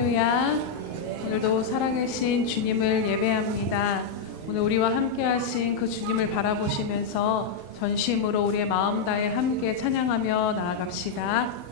할렐루야. 오늘도 살아계신 주님을 예배합니다. 오늘 우리와 함께 하신 그 주님을 바라보시면서 전심으로 우리의 마음 다해 함께 찬양하며 나아갑시다.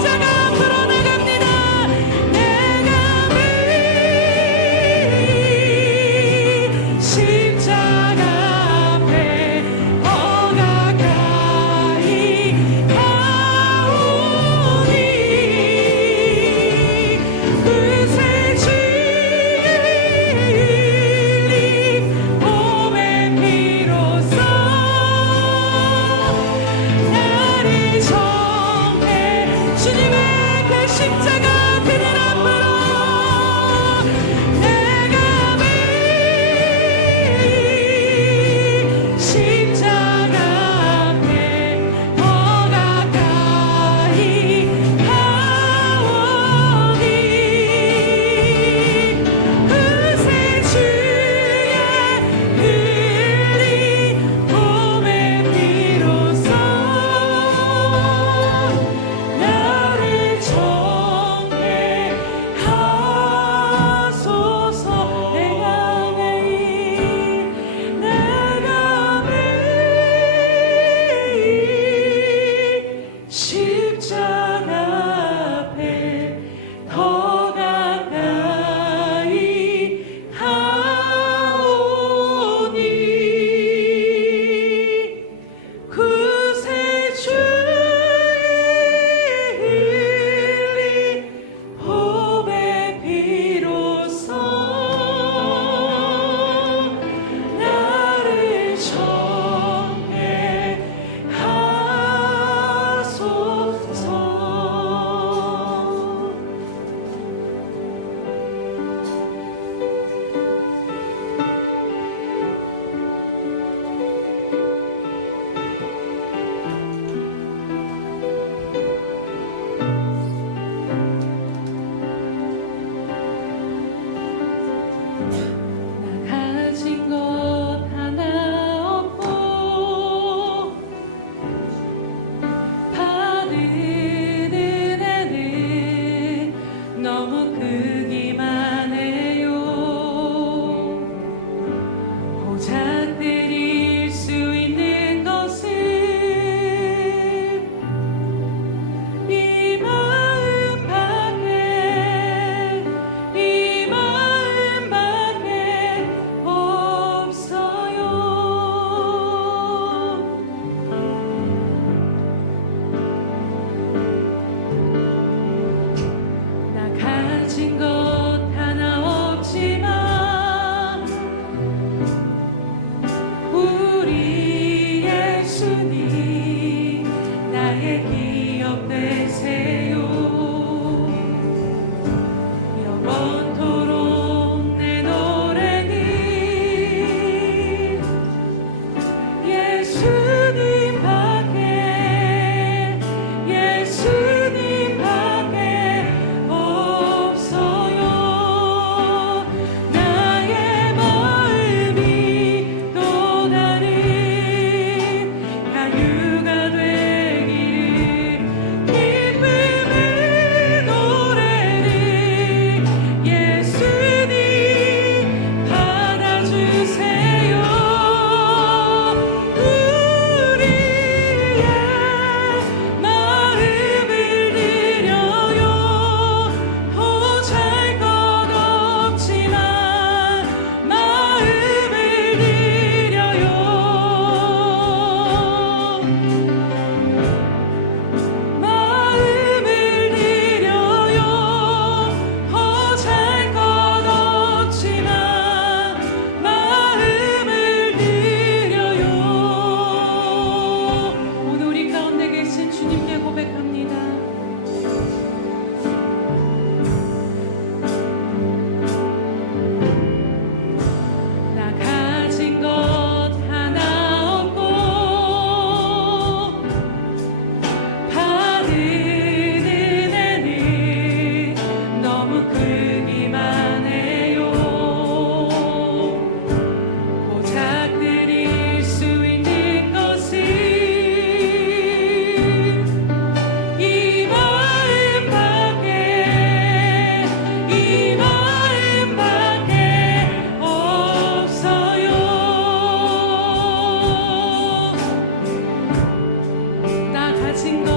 십자가 앞으로 나갑니다. 내가 매일 십자가 앞에 더 가까이 가오니 그새 주의 몸의 피로써 나를 정해 주님의 그 십자가 그늘 앞으로 내가 매일 십자가 앞에 더 가까이 가오니 그새 주의 흘린 몸의 피로써 나를 정해 하소서. 내가 매일 십자가 앞에 더 가까이 가오니 그새 주의 흘린 몸의 피로써 나를 정해 하소서. 나 가진 것 하나 없고 받은 은혜는 너무 크기만 해요. 고작 드릴 수 있는 것은 이 마음밖에 없어요. 나 가진 것 하나 없지만 우리 예수님 나의 기업 되세요. 영원토록 내 노래는 예수님밖에 없어요. 나의 마음이 또 다른 가유가 되기를 기쁨의 노래를 예수님 받아주세요. 우리의 마음을 드려요. 보잘 것 없지만 마음을 드려요. 마음을 드려요. 보잘 것 없지만 마음을 드려요. 오늘 우리 가운데 계신 주님께 고백합니다. 나 가진 것 하나 없고 받은 은혜는 너무 크기만 해요. 고작 드릴 수 있는 것은 이 마음밖에 없어요. 나 가진 것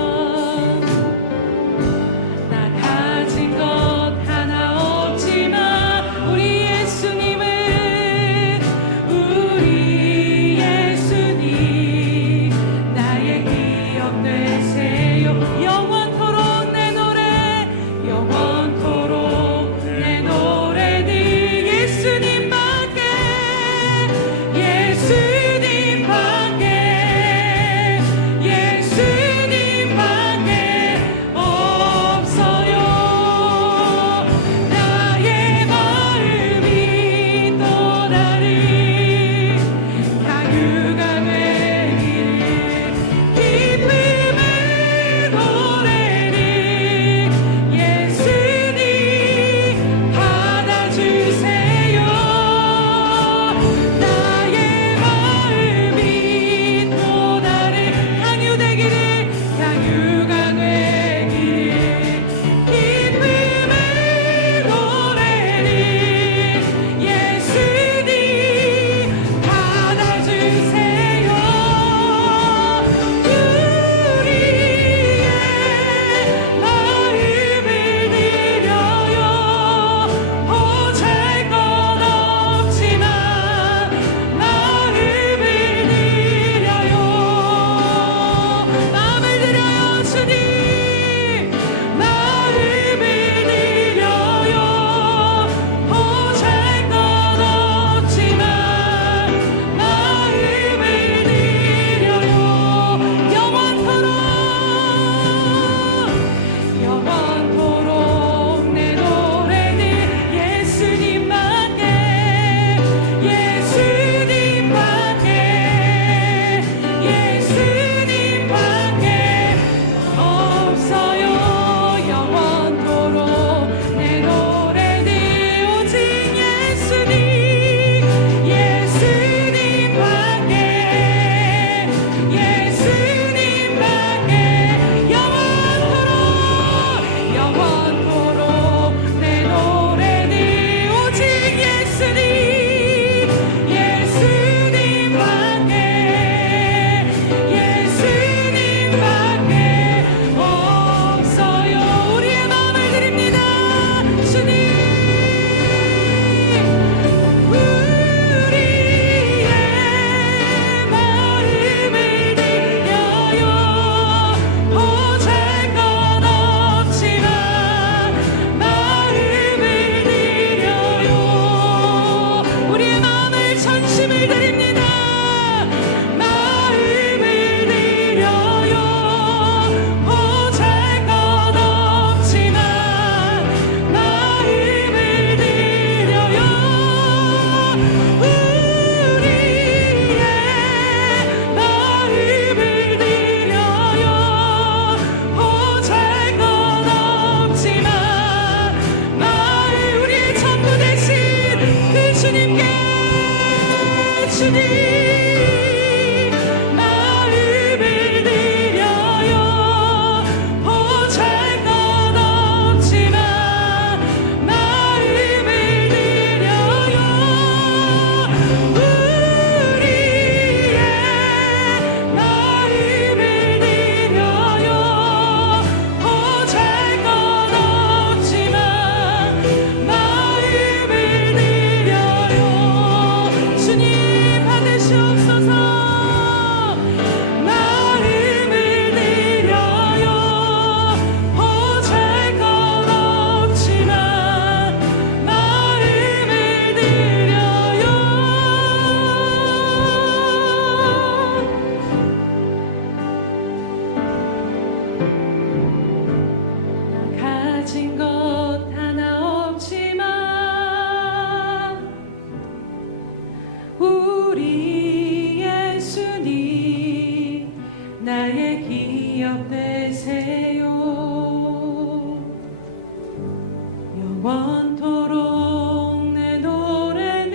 영원토록 내 노래는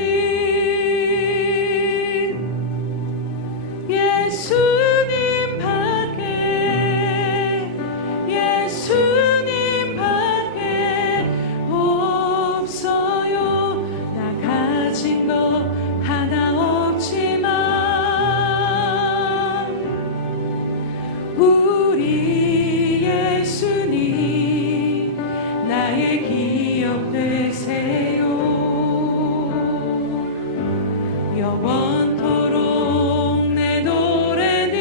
예수님 밖에 없어요. 나 가진 거 하나 없지만 우리 예수님 나의 기억 되세요. 영원토록 내 노래는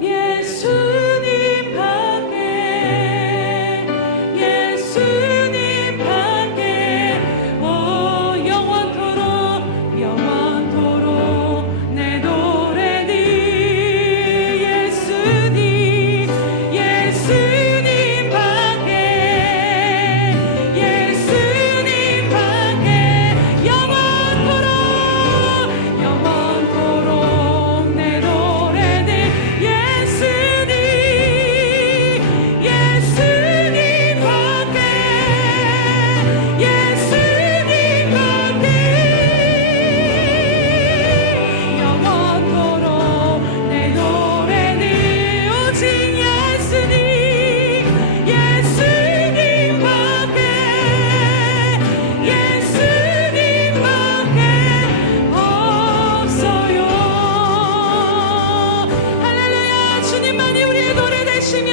예수님 밖에 영원토록 내 노래는 예수님 밖에 영원토록 내 노래는 예수님 밖에 영원토록 내 노래는 오직 예수님 밖에 없어요. 할렐루야. 주님만이 우리의 노래 되시며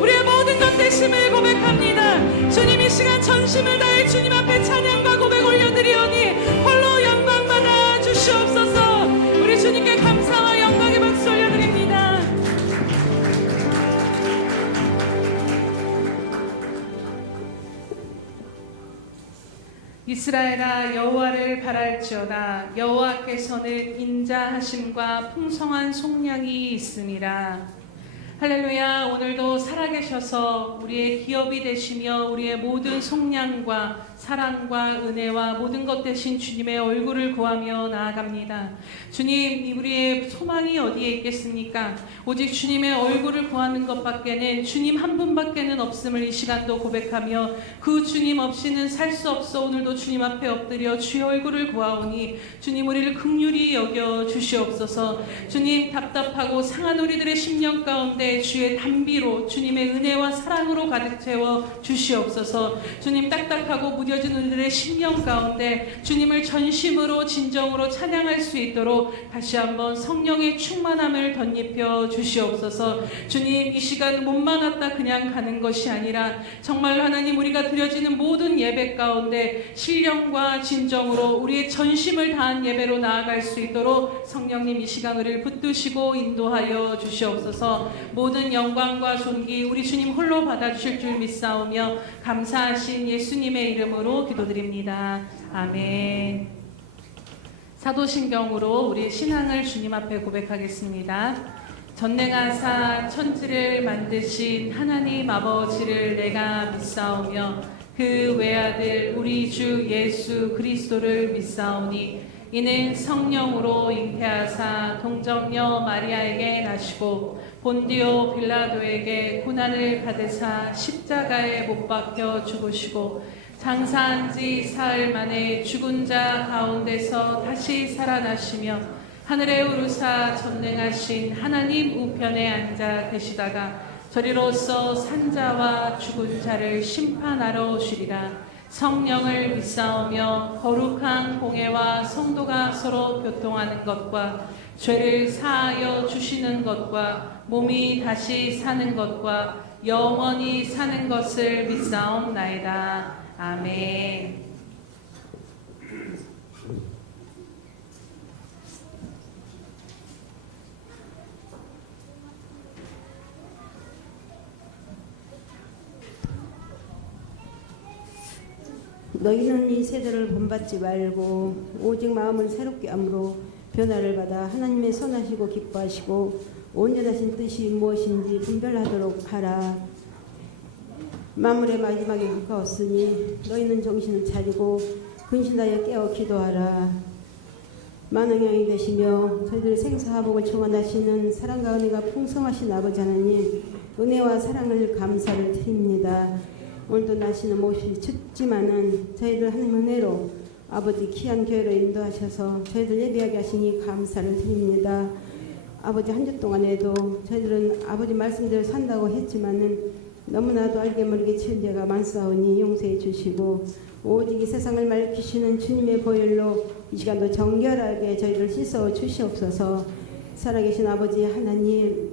우리의 모든 것 되심을 고백합니다. 주님 이 시간 전심을 다해 주님 앞에 찬양과 고백 올려드리오니 홀로 영광 받아 주시옵소서. 우리 주님께 감사와 영광의 박수 올려드립니다. 이스라엘아 여호와를 바랄지어다. 여호와께서는 인자하심과 풍성한 속량이 있음이라. 할렐루야. 오늘도 살아계셔서 우리의 기업이 되시며 우리의 모든 속량과 사랑과 은혜와 모든 것 되신 주님의 얼굴을 구하며 나아갑니다. 주님, 우리의 소망이 어디에 있겠습니까? 오직 주님의 얼굴을 구하는 것밖에는, 주님 한 분밖에는 없음을 이 시간도 고백하며 그 주님 없이는 살 수 없어 오늘도 주님 앞에 엎드려 주의 얼굴을 구하오니 주님 우리를 긍휼히 여겨 주시옵소서. 주님 답답하고 상한 우리들의 심령 가운데 주의 단비로 주님의 은혜와 사랑으로 가득 채워 주시옵소서. 주님 딱딱하고 무뎌진 우리들의 심령 가운데 주님을 전심으로 진정으로 찬양할 수 있도록 다시 한번 성령의 충만함을 덧입혀 주시옵소서. 주님 이 시간 몸만 왔다 그냥 가는 것이 아니라 정말 하나님 우리가 드려지는 모든 예배 가운데 신령과 진정으로 우리의 전심을 다한 예배로 나아갈 수 있도록 성령님 이 시간 우리를 붙드시고 인도하여 주시옵소서. 모든 영광과 존귀 우리 주님 홀로 받아주실 줄 믿사오며 감사하신 예수님의 이름으로 기도드립니다. 아멘. 사도신경으로 우리 신앙을 주님 앞에 고백하겠습니다. 전능하사 천지를 만드신 하나님 아버지를 내가 믿사오며 그 외아들 우리 주 예수 그리스도를 믿사오니 이는 성령으로 잉태하사 동정녀 마리아에게 나시고 본디오 빌라도에게 고난을 받으사 십자가에 못 박혀 죽으시고 장사한 지 사흘 만에 죽은 자 가운데서 다시 살아나시며 하늘에 오르사 전능하신 하나님 우편에 앉아 계시다가 저리로서 산자와 죽은 자를 심판하러 오시리라. 성령을 믿사오며 거룩한 공회와 성도가 서로 교통하는 것과 죄를 사하여 주시는 것과 몸이 다시 사는 것과 영원히 사는 것을 믿사옵나이다. 아멘. 너희는 이 세대를 본받지 말고 오직 마음을 새롭게 함으로 변화를 받아 하나님의 선하시고 기뻐하시고 온전하신 뜻이 무엇인지 분별하도록 하라. 만물의 마지막에 가까웠으니 너희는 정신을 차리고 근신하여 깨어 기도하라. 만왕양이 되시며 저희들의 생사화복을 청원하시는 사랑과 은혜가 풍성하신 아버지 하나님, 은혜와 사랑을 감사를 드립니다. 오늘도 날씨는 몹시 춥지만은 저희들 하나님 은혜로 아버지 귀한 교회로 인도하셔서 저희들 예배하게 하시니 감사를 드립니다. 아버지 한 주 동안에도 저희들은 아버지 말씀대로 산다고 했지만은 너무나도 알게 모르게 지은 죄가 많사오니 용서해 주시고, 오직 이 세상을 맑히시는 주님의 보혈로 이 시간도 정결하게 저희를 씻어 주시옵소서. 살아계신 아버지 하나님,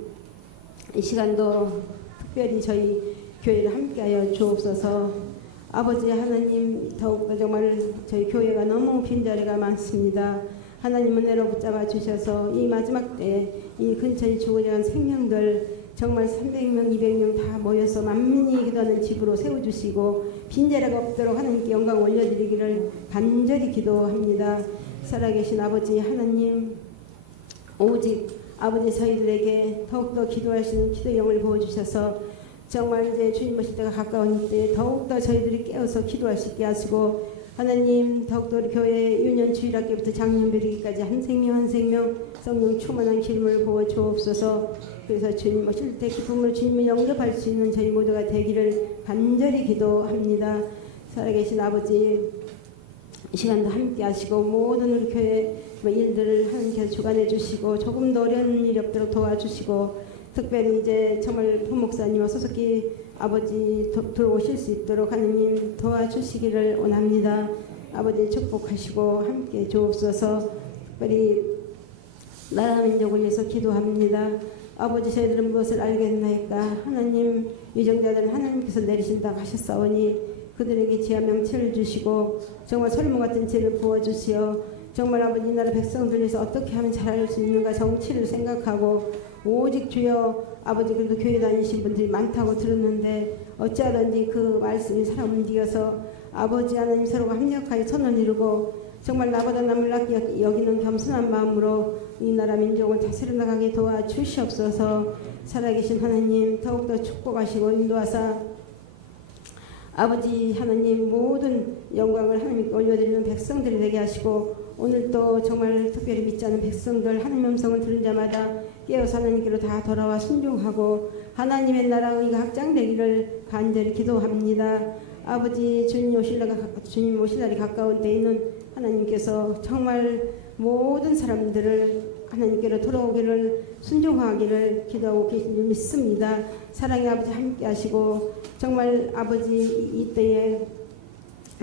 이 시간도 특별히 저희 교회를 함께하여 주옵소서. 아버지 하나님, 더욱더 정말 저희 교회가 너무 빈자리가 많습니다. 하나님 은혜로 붙잡아 주셔서 이 마지막 때 이 근처에 죽어야 한 생명들 정말 300명, 200명 다 모여서 만민이 기도하는 집으로 세워주시고 빈자리가 없도록 하나님께 영광 올려드리기를 간절히 기도합니다. 살아계신 아버지 하나님, 오직 아버지 저희들에게 더욱더 기도하시는 기도의 영을 부어주셔서 정말 이제 주님 오실 때가 가까운 때 더욱더 저희들이 깨어서 기도할 수 있게 하시고, 하나님 더욱더 우리 교회 유년 주일학교부터 작년 베리기까지 한 생명 한 생명 성령 충만한 기름을 부어 주옵소서. 그래서 주님 오실 때 기쁨을 주님을 영접할 수 있는 저희 모두가 되기를 간절히 기도합니다. 살아계신 아버지, 이 시간도 함께 하시고 모든 우리 교회 일들을 하나님께서 주관해 주시고 조금 더 어려운 일이 없도록 도와주시고, 특별히 이제 정말 부목사님과 소속기 아버지 들어오실 수 있도록 하나님 도와주시기를 원합니다. 아버지 축복하시고 함께 주옵소서. 특별히 나라 민족을 위해서 기도합니다. 아버지 저희들은 무엇을 알겠나이까. 하나님 유정자들은 하나님께서 내리신다고 하셨사오니 그들에게 지하 명체를 주시고 정말 설문 같은 죄를 부어주시어 정말 아버지 이 나라 백성들 위해서 어떻게 하면 잘할 수 있는가 정치를 생각하고, 오직 주여 아버지 그래도 교회 다니신 분들이 많다고 들었는데 어찌하든지 그 말씀이 사람 움직여서 아버지 하나님 서로가 합력하여 선을 이루고 정말 나보다 남을 낫게 여기는 겸손한 마음으로 이 나라 민족을 다스려 나가게 도와주시옵소서. 살아계신 하나님 더욱더 축복하시고 인도하사 아버지 하나님 모든 영광을 하나님께 올려드리는 백성들이 되게 하시고, 오늘도 정말 특별히 믿지 않는 백성들 하나님의 음성을 들은 자마다 깨어서 하나님께로 다 돌아와 순종하고 하나님의 나라 의가 확장되기를 간절히 기도합니다. 아버지 주님 오실 날이 가까운 때에는 하나님께서 정말 모든 사람들을 하나님께로 돌아오기를 순종하기를 기도하고 계신 줄 믿습니다. 사랑의 아버지 함께 하시고 정말 아버지 이때에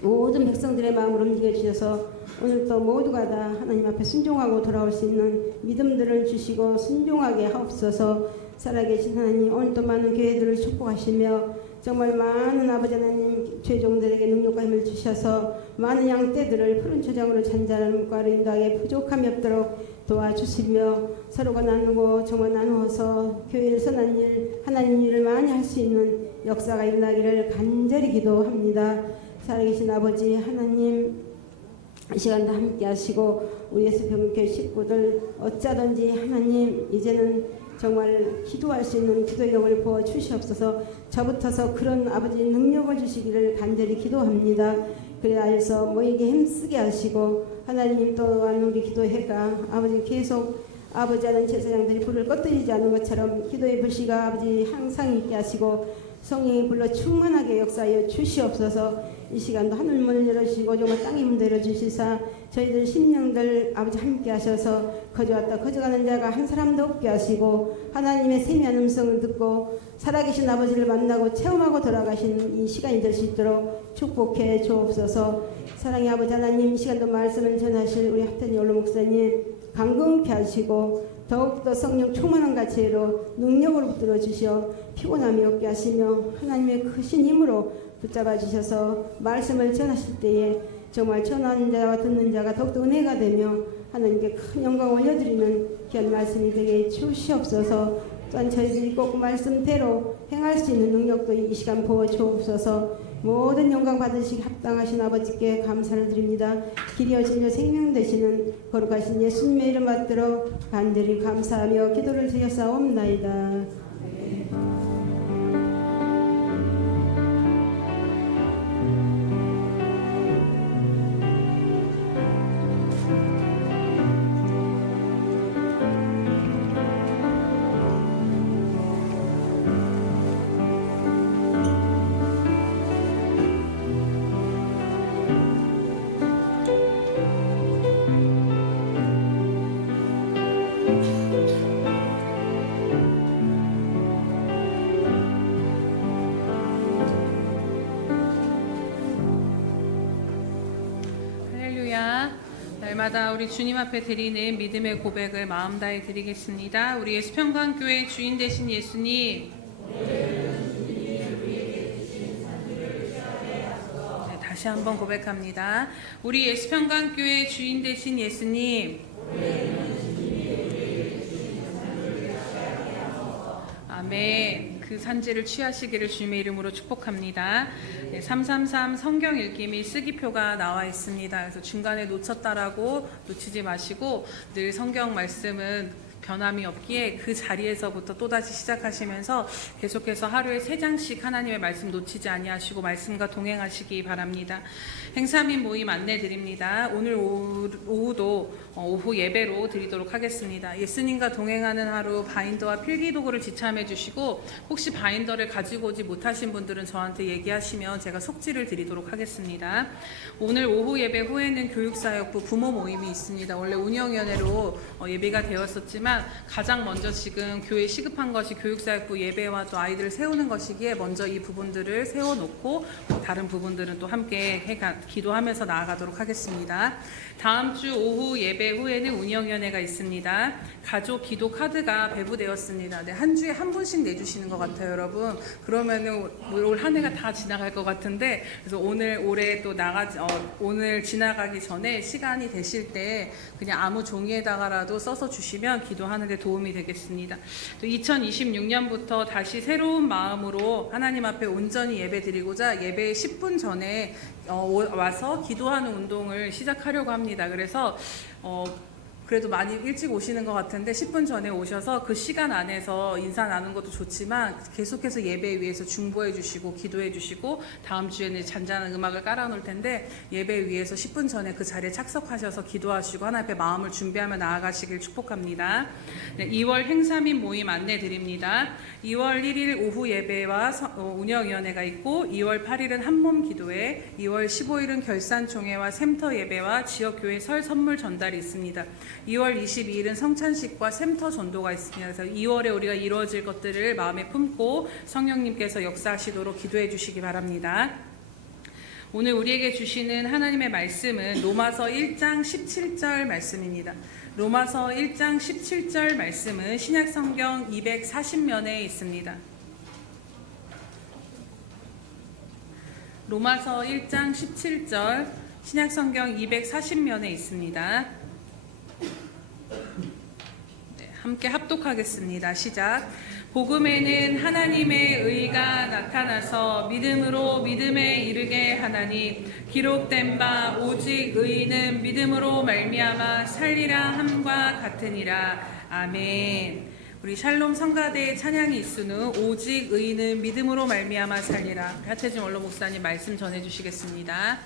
모든 백성들의 마음을 움직여 주셔서 오늘도 모두가 다 하나님 앞에 순종하고 돌아올 수 있는 믿음들을 주시고 순종하게 하옵소서. 살아계신 하나님, 오늘도 많은 교회들을 축복하시며 정말 많은 아버지 하나님 죄종들에게 능력과 힘을 주셔서 많은 양떼들을 푸른 초장으로 잔잔한 물가로 인도하게 부족함이 없도록 도와주시며 서로가 나누고 정말 나누어서 교회의 선한 일, 하나님 일을 많이 할 수 있는 역사가 일어나기를 간절히 기도합니다. 살아계신 아버지 하나님, 이 시간도 함께 하시고 우리 예수병교회 식구들 어쩌든지 하나님 이제는 정말 기도할 수 있는 기도의 영을 부어 주시옵소서. 저부터서 그런 아버지 능력을 주시기를 간절히 기도합니다. 그래야 해서 모이게 힘쓰게 하시고 하나님 또한 우리 기도회가 아버지 계속 아버지 하는 제사장들이 불을 꺼뜨리지 않는 것처럼 기도의 불씨가 아버지 항상 있게 하시고 성령이 불러 충만하게 역사하여 주시옵소서. 이 시간도 하늘 문을 열어주시고 정말 땅의 문을 열어주시사 저희들 심령들 아버지 함께 하셔서 거저왔다 거저가는 자가 한 사람도 없게 하시고 하나님의 세미한 음성을 듣고 살아계신 아버지를 만나고 체험하고 돌아가시는 이 시간이 될 수 있도록 축복해 주옵소서. 사랑의 아버지 하나님, 이 시간도 말씀을 전하실 우리 합탄이 올로 목사님 강건케 하시고 더욱더 성령 충만한 가치로 능력으로 붙들어 주시어 피곤함이 없게 하시며 하나님의 크신 힘으로 붙잡아 주셔서 말씀을 전하실 때에 정말 전하는 자와 듣는 자가 더욱더 은혜가 되며 하나님께 큰 영광을 올려드리는 귀한 말씀이 되게 주시옵소서. 또한 저희들이 꼭 말씀대로 행할 수 있는 능력도 이 시간 부어 주옵소서. 모든 영광 받으시기 합당하신 아버지께 감사를 드립니다. 길이여 진료 생명 되시는 거룩하신 예수님의 이름 받들어 간절히 감사하며 기도를 드렸사옵나이다. 날마다 우리 주님 앞에 드리는 믿음의 고백을 마음 다해 드리겠습니다. 우리 예수평강교회 주인 되신 예수님, 네, 다시 한번 고백합니다. 우리 예수평강교회 주인 되신 예수님, 아멘. 그 산지를 취하시기를 주님의 이름으로 축복합니다. 네, 333 성경 읽기 및 쓰기표가 나와 있습니다. 그래서 중간에 놓쳤다라고 놓치지 마시고 늘 성경 말씀은 변함이 없기에 그 자리에서부터 또다시 시작하시면서 계속해서 하루에 3장씩 하나님의 말씀 놓치지 아니하시고 말씀과 동행하시기 바랍니다. 행사민 모임 안내 드립니다. 오늘 오후도 오후 예배로 드리도록 하겠습니다. 예수님과 동행하는 하루 바인더와 필기도구를 지참해 주시고 혹시 바인더를 가지고 오지 못하신 분들은 저한테 얘기하시면 제가 속지를 드리도록 하겠습니다. 오늘 오후 예배 후에는 교육사역부 부모 모임이 있습니다. 원래 운영위원회로 예배가 되었었지만 가장 먼저 지금 교회에 시급한 것이 교육사역부 예배와 또 아이들을 세우는 것이기에 먼저 이 부분들을 세워놓고 다른 부분들은 또 함께 기도하면서 나아가도록 하겠습니다. 다음 주 오후 예배 후에는 운영위원회가 있습니다. 가족 기도 카드가 배부되었습니다. 네, 한 주에 한 분씩 내주시는 것 같아요, 여러분. 그러면은 올 한 해가 다 지나갈 것 같은데, 그래서 오늘 지나가기 전에 시간이 되실 때 그냥 아무 종이에다가라도 써서 주시면 기도하는 데 도움이 되겠습니다. 또 2026년부터 다시 새로운 마음으로 하나님 앞에 온전히 예배 드리고자 예배 10분 전에 와서 기도하는 운동을 시작하려고 합니다. 그래서 그래도 많이 일찍 오시는 것 같은데 10분 전에 오셔서 그 시간 안에서 인사 나누는 것도 좋지만 계속해서 예배 위에서 중보해 주시고 기도해 주시고 다음 주에는 잔잔한 음악을 깔아 놓을 텐데 예배 위에서 10분 전에 그 자리에 착석하셔서 기도하시고 하나님 앞에 마음을 준비하며 나아가시길 축복합니다. 네, 2월 행사민 모임 안내 드립니다. 2월 1일 오후 예배와 운영위원회가 있고 2월 8일은 한몸 기도회, 2월 15일은 결산총회와 샘터 예배와 지역교회 설 선물 전달이 있습니다. 2월 22일은 성찬식과 샘터 전도가 있습니다. 그래서 2월에 우리가 이루어질 것들을 마음에 품고 성령님께서 역사하시도록 기도해 주시기 바랍니다. 오늘 우리에게 주시는 하나님의 말씀은 로마서 1장 17절 말씀입니다. 로마서 1장 17절 말씀은 신약성경 240면에 있습니다. 로마서 1장 17절 신약성경 240면에 있습니다. 네, 함께 합독하겠습니다. 시작. 복음에는 하나님의 의가 나타나서 믿음으로 믿음에 이르게 하나니 기록된 바 오직 의인은 믿음으로 말미암아 살리라 함과 같으니라. 아멘. 우리 샬롬 성가대의 찬양이 있으누 오직 의인은 믿음으로 말미암아 살리라. 하태진 원로 목사님 말씀 전해주시겠습니다.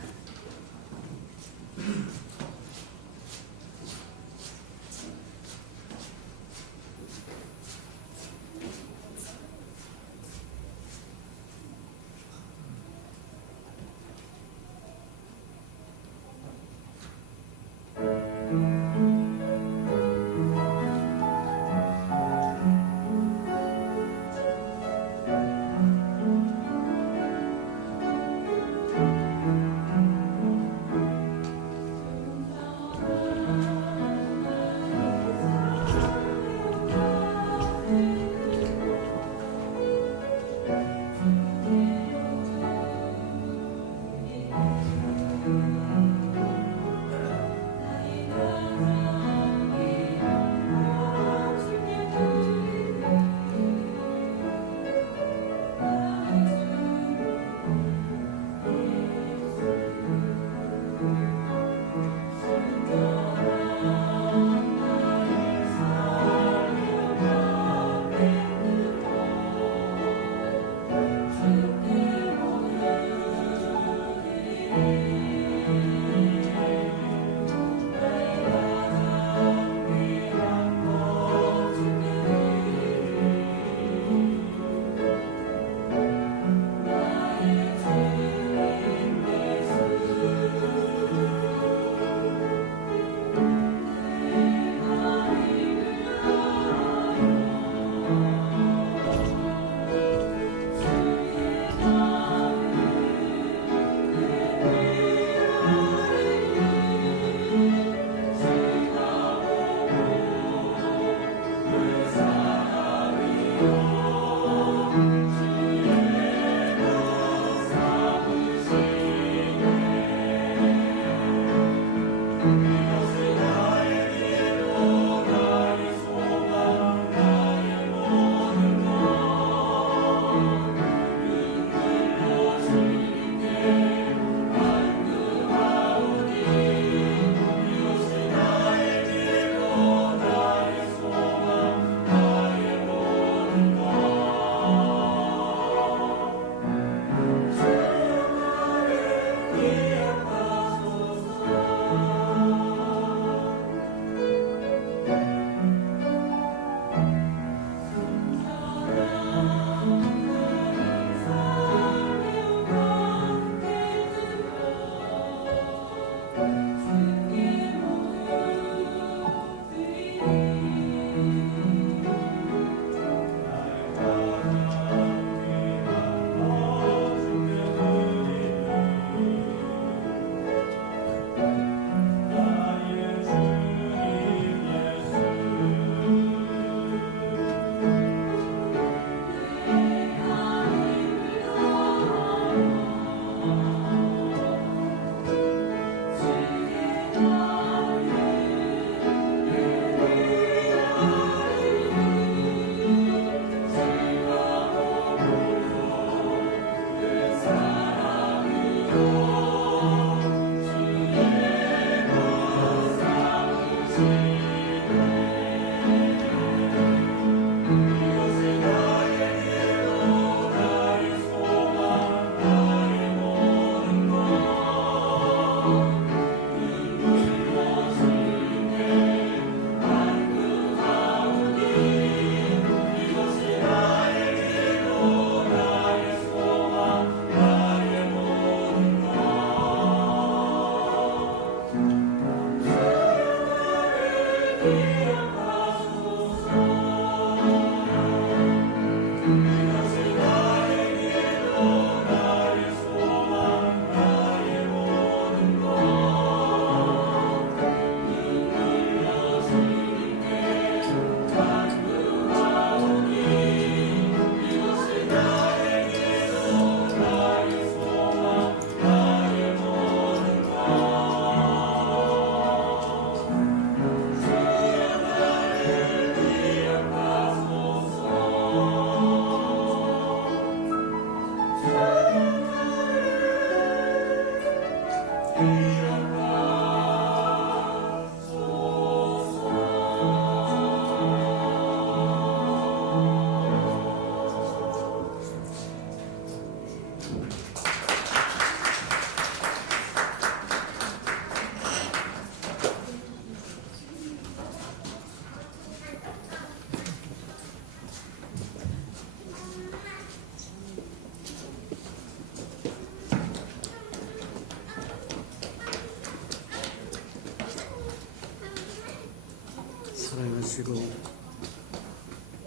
거룩하시고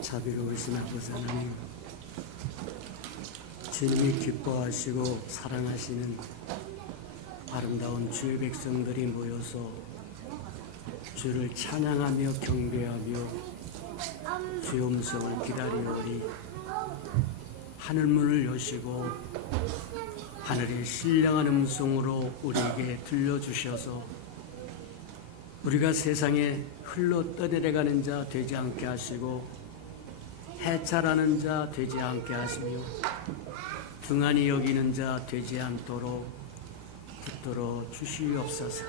자비로우신 아버지 하나님, 주님이 기뻐하시고 사랑하시는 아름다운 주의 백성들이 모여서 주를 찬양하며 경배하며 주의 음성을 기다리오니 하늘문을 여시고 하늘의 신령한 음성으로 우리에게 들려주셔서 우리가 세상에 흘러 떠내려가는 자 되지 않게 하시고 해찰하는 자 되지 않게 하시며 등한히 여기는 자 되지 않도록 붙들어 주시옵소서.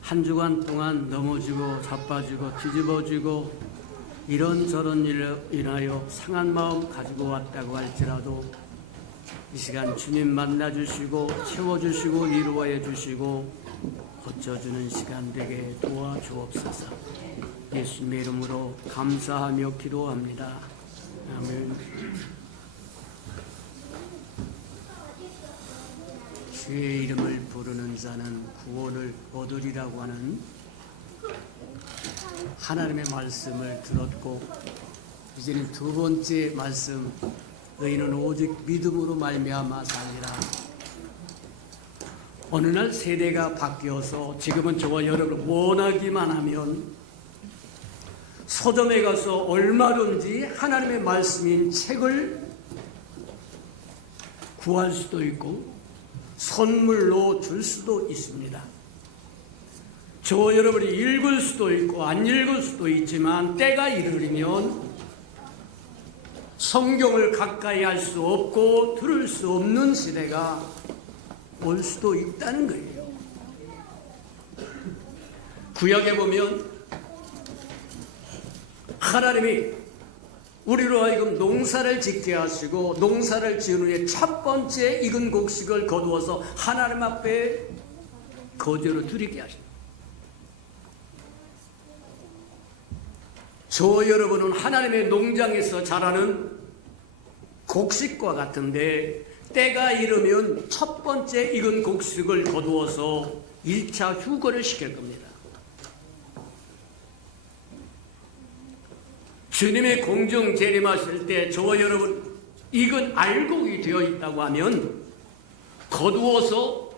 한 주간 동안 넘어지고 자빠지고 뒤집어지고 이런저런 일로 인하여 상한 마음 가지고 왔다고 할지라도 이 시간 주님 만나주시고 채워주시고 위로해 주시고 고쳐주는 시간 되게 도와주옵소서. 예수님의 이름으로 감사하며 기도합니다. 아멘. 주의 이름을 부르는 자는 구원을 얻으리라고 하는 하나님의 말씀을 들었고, 이제는 두 번째 말씀, 너희는 오직 믿음으로 말미암아 살리라. 어느 날 세대가 바뀌어서 지금은 저와 여러분 원하기만 하면 서점에 가서 얼마든지 하나님의 말씀인 책을 구할 수도 있고 선물로 줄 수도 있습니다. 저 여러분이 읽을 수도 있고 안 읽을 수도 있지만 때가 이르면 성경을 가까이 할 수 없고 들을 수 없는 시대가 올 수도 있다는 거예요. 구약에 보면 하나님이 우리로 하여금 농사를 짓게 하시고 농사를 지은 후에 첫 번째 익은 곡식을 거두어서 하나님 앞에 거제로 드리게 하십니다. 저 여러분은 하나님의 농장에서 자라는 곡식과 같은데 때가 이르면 첫 번째 익은 곡식을 거두어서 1차 휴거를 시킬 겁니다. 주님의 공중 재림하실 때 저와 여러분 이건 알곡이 되어 있다고 하면 거두어서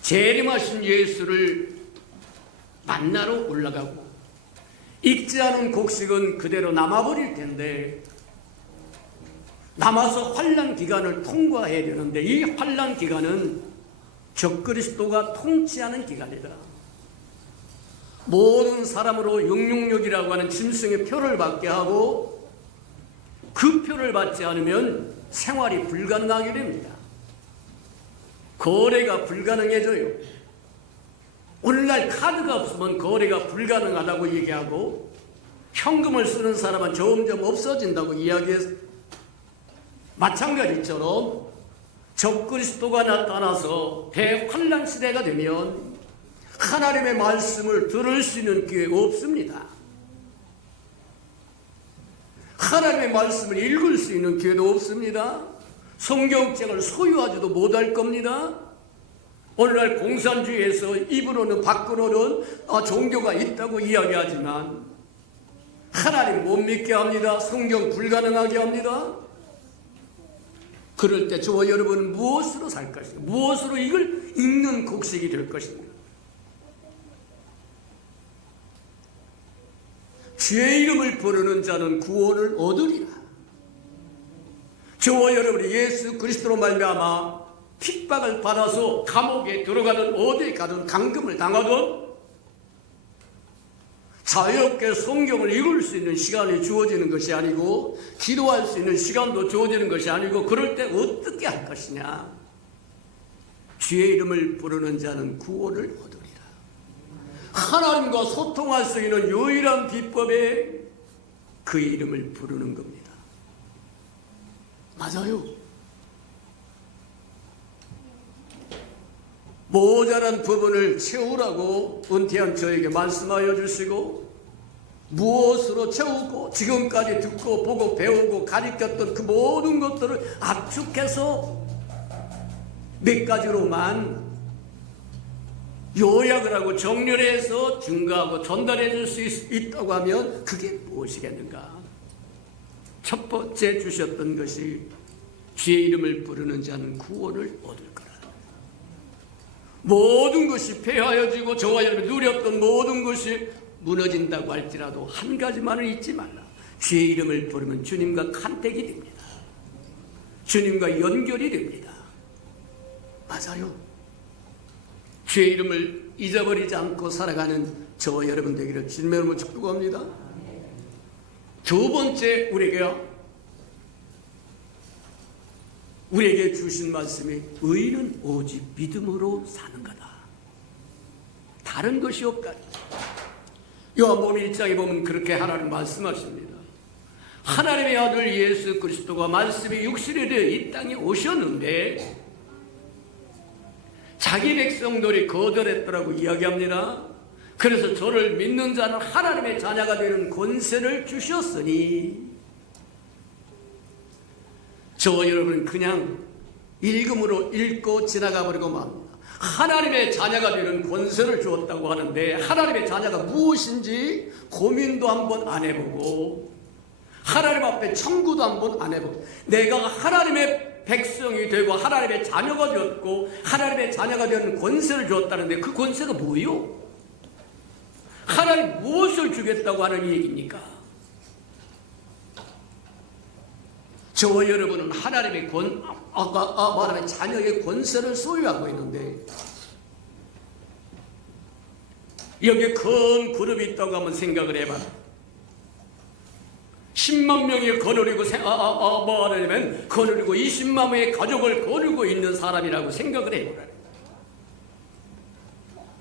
재림하신 예수를 만나러 올라가고, 익지 않은 곡식은 그대로 남아버릴 텐데 남아서 환난 기간을 통과해야 되는데 이 환난 기간은 적그리스도가 통치하는 기간이다. 모든 사람으로 666이라고 하는 짐승의 표를 받게 하고 그 표를 받지 않으면 생활이 불가능하게 됩니다. 거래가 불가능해져요. 오늘날 카드가 없으면 거래가 불가능하다고 얘기하고 현금을 쓰는 사람은 점점 없어진다고 이야기해서 마찬가지처럼 적그리스도가 나타나서 대환란 시대가 되면 하나님의 말씀을 들을 수 있는 기회가 없습니다. 하나님의 말씀을 읽을 수 있는 기회도 없습니다. 성경책을 소유하지도 못할 겁니다. 오늘날 공산주의에서 입으로는 밖으로는 종교가 있다고 이야기하지만 하나님 못 믿게 합니다. 성경 불가능하게 합니다. 그럴 때 저와 여러분은 무엇으로 살 것인가? 무엇으로 이걸 읽는 곡식이 될 것인가? 주의 이름을 부르는 자는 구원을 얻으리라. 저와 여러분이 예수 그리스도로 말미암아 핍박을 받아서 감옥에 들어가든 어디에 가든 감금을 당하든 자유롭게 성경을 읽을 수 있는 시간이 주어지는 것이 아니고 기도할 수 있는 시간도 주어지는 것이 아니고 그럴 때 어떻게 할 것이냐? 주의 이름을 부르는 자는 구원을 얻으리라. 하나님과 소통할 수 있는 유일한 비법에 그 이름을 부르는 겁니다. 맞아요. 모자란 부분을 채우라고 은퇴한 저에게 말씀하여 주시고 무엇으로 채우고 지금까지 듣고 보고 배우고 가르쳤던 그 모든 것들을 압축해서 몇 가지로만 요약을 하고 정렬해서 증거하고 전달해 줄 수 있다고 하면 그게 무엇이겠는가? 첫 번째 주셨던 것이 주의 이름을 부르는 자는 구원을 얻을 거라. 모든 것이 폐하여지고 저와 여러분이 누렸던 모든 것이 무너진다고 할지라도 한 가지만은 잊지 말라. 주의 이름을 부르면 주님과 간택이 됩니다. 주님과 연결이 됩니다. 맞아요. 주의 이름을 잊어버리지 않고 살아가는 저와 여러분 되기를 주님의 이름으로 축복합니다. 두 번째 우리에게 주신 말씀이 의인은 오직 믿음으로 사는 거다. 다른 것이 없다. 요한복음 1장에 보면 그렇게 하나님 말씀하십니다. 하나님의 아들 예수 그리스도가 말씀이 육신이 되어 이 땅에 오셨는데 자기 백성들이 거절했더라고 이야기합니다. 그래서 저를 믿는 자는 하나님의 자녀가 되는 권세를 주셨으니 저와 여러분은 그냥 읽음으로 읽고 지나가 버리고 맙니다. 하나님의 자녀가 되는 권세를 주었다고 하는데 하나님의 자녀가 무엇인지 고민도 한번 안 해보고 하나님 앞에 청구도 한번 안 해보고 내가 하나님의 백성이 되고 하나님의 자녀가 되었고 하나님의 자녀가 되는 권세를 주었다는데 그 권세가 뭐요? 하나님 무엇을 주겠다고 하는 얘기입니까? 저와 여러분은 하나님의 말하면 자녀의 권세를 소유하고 있는데 여기에 큰 그룹이 있다고 한번 생각을 해봐라. 10만 명이 거느리고 말하자면 거느리고 20만 명의 가족을 거느리고 있는 사람이라고 생각을 해보라.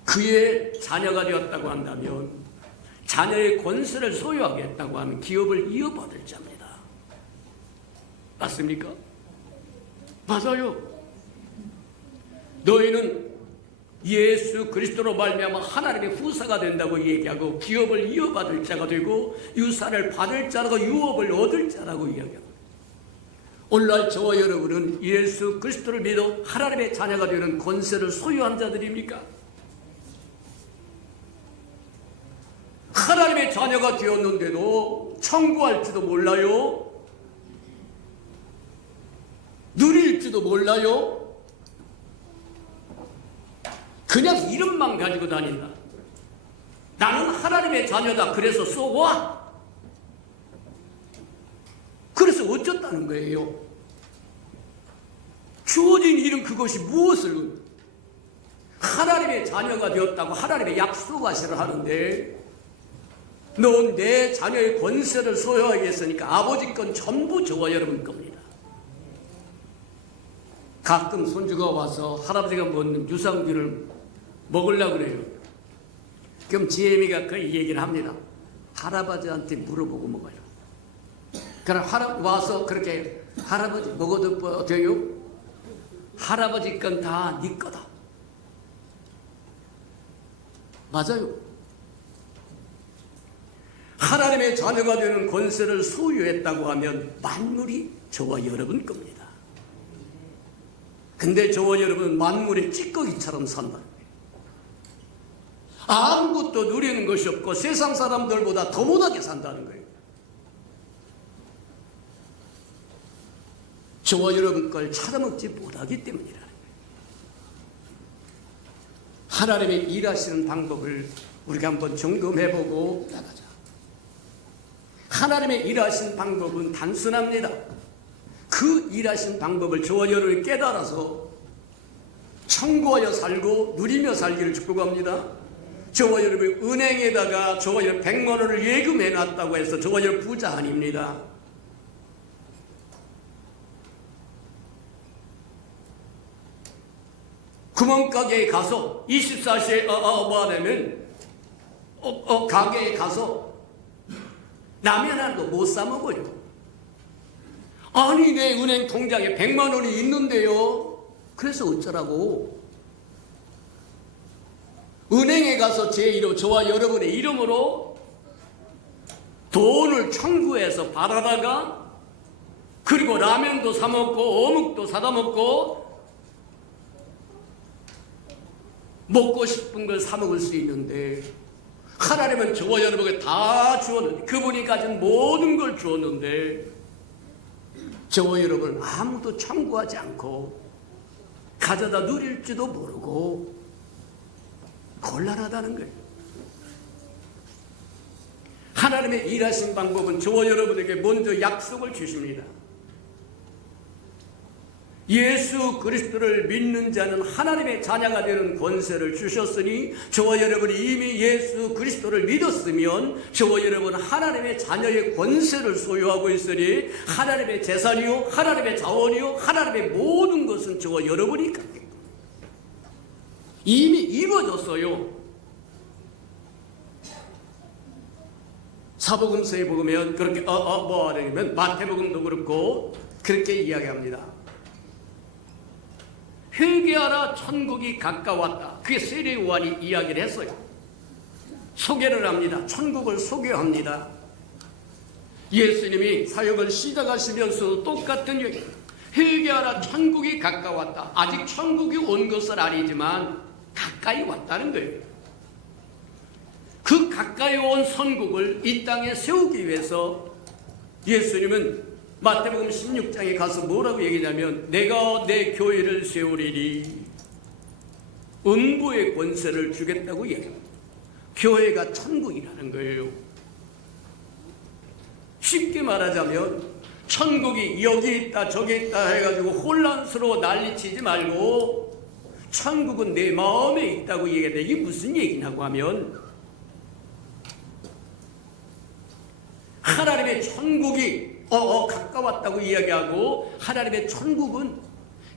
그의 자녀가 되었다고 한다면 자녀의 권세를 소유하겠다고 하면 기업을 이어받을 자입니다. 맞습니까? 맞아요. 너희는 예수 그리스도로 말미암아 하나님의 후사가 된다고 얘기하고 기업을 이어받을 자가 되고 유산을 받을 자라고 유업을 얻을 자라고 이야기합니다. 오늘날 저와 여러분은 예수 그리스도를 믿어 하나님의 자녀가 되는 권세를 소유한 자들입니까? 하나님의 자녀가 되었는데도 청구할지도 몰라요. 누릴지도 몰라요. 그냥 이름만 가지고 다닌다. 나는 하나님의 자녀다. 그래서 쏘와. 그래서 어쩌다는 거예요? 주어진 이름 그것이 무엇을 하나님의 자녀가 되었다고 하나님의 약속하시를 하는데 넌 내 자녀의 권세를 소유하겠으니까 아버지 건 전부 저와 여러분 겁니다. 가끔 손주가 와서 할아버지가 먹는 유산균을 먹으려고 그래요. 그럼 지혜미가 그 얘기를 합니다. 할아버지한테 물어보고 먹어요. 그럼 와서 그렇게 할아버지 먹어도 돼요? 할아버지 건 다 네 거다. 맞아요. 하나님의 자녀가 되는 권세를 소유했다고 하면 만물이 저와 여러분 겁니다. 근데 저와 여러분은 만물의 찌꺼기처럼 산다. 아무것도 누리는 것이 없고 세상 사람들보다 더 못하게 산다는 거예요. 저와 여러분 걸 찾아먹지 못하기 때문이라는 거예요. 하나님의 일하시는 방법을 우리가 한번 점검해보고 나가자. 하나님의 일하신 방법은 단순합니다. 그 일하신 방법을 저와 여러분이 깨달아서 청구하여 살고 누리며 살기를 축복합니다. 저와 여러분이 은행에다가 저와 여러분 100만 원을 예금해 놨다고 해서 저와 여러분 부자 아닙니다. 구멍가게에 가서 24시에 뭐하냐면 가게에 가서 라면 하나도 못 사 먹어요. 아니 내 은행 통장에 100만 원이 있는데요. 그래서 어쩌라고? 은행에 가서 제 이름, 저와 여러분의 이름으로 돈을 청구해서 받아다가 그리고 라면도 사 먹고 어묵도 사다 먹고 먹고 싶은 걸 사 먹을 수 있는데 하나님은 저와 여러분에게 다 주었는데, 그분이 가진 모든 걸 주었는데 저와 여러분은 아무도 청구하지 않고 가져다 누릴지도 모르고 곤란하다는 거예요. 하나님의 일하신 방법은 저와 여러분에게 먼저 약속을 주십니다. 예수 그리스도를 믿는 자는 하나님의 자녀가 되는 권세를 주셨으니, 저와 여러분이 이미 예수 그리스도를 믿었으면 저와 여러분은 하나님의 자녀의 권세를 소유하고 있으니 하나님의 재산이요, 하나님의 자원이요, 하나님의 모든 것은 저와 여러분이 갖게 됩니다. 이미 이루어졌어요. 사복음서에 보면 그렇게 뭐 하냐면 마태복음도 그렇고 그렇게 이야기합니다. 회개하라, 천국이 가까웠다. 그게 세례 요한이 이야기를 했어요. 소개를 합니다. 천국을 소개합니다. 예수님이 사역을 시작하시면서 똑같은 얘기. 회개하라, 천국이 가까웠다. 아직 천국이 온 것은 아니지만 가까이 왔다는 거예요. 그 가까이 온 천국을 이 땅에 세우기 위해서 예수님은 마태복음 16장에 가서 뭐라고 얘기냐면, 내가 내 교회를 세우리니 음부의 권세를 주겠다고 얘기합니다. 교회가 천국이라는 거예요. 쉽게 말하자면 천국이 여기 있다 저기 있다 해가지고 혼란스러워 난리치지 말고, 천국은 내 마음에 있다고 얘기하는데, 이게 무슨 얘기냐고 하면, 하나님의 천국이 가까웠다고 이야기하고, 하나님의 천국은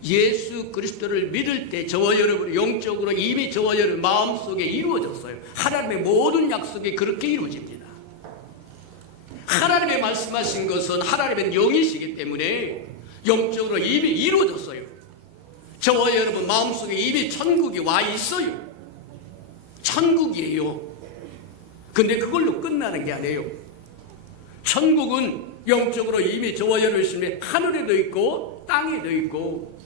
예수 그리스도를 믿을 때 저와 여러분 영적으로 이미 저와 여러분 마음속에 이루어졌어요. 하나님의 모든 약속이 그렇게 이루어집니다. 하나님의 말씀하신 것은 하나님의 영이시기 때문에 영적으로 이미 이루어졌어요. 저와 여러분 마음속에 이미 천국이 와 있어요. 천국이에요. 근데 그걸로 끝나는 게 아니에요. 천국은 영적으로 이미 저와 여러분의 하늘에도 있고 땅에도 있고,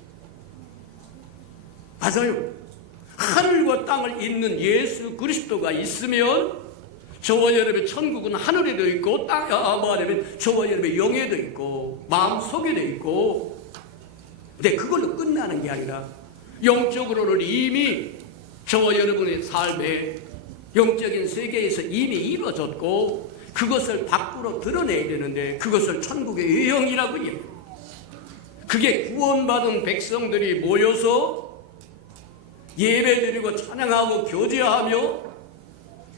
맞아요. 하늘과 땅을 잇는 예수 그리스도가 있으면 저와 여러분의 천국은 하늘에도 있고 말하면 저와 여러분의 영에도 있고 마음속에도 있고. 근데 그걸로 끝나는 게 아니라 영적으로는 이미 저와 여러분의 삶에 영적인 세계에서 이미 이루어졌고, 그것을 밖으로 드러내야 되는데 그것을 천국의 의형이라고 얘기해요. 그게 구원받은 백성들이 모여서 예배드리고 찬양하고 교제하며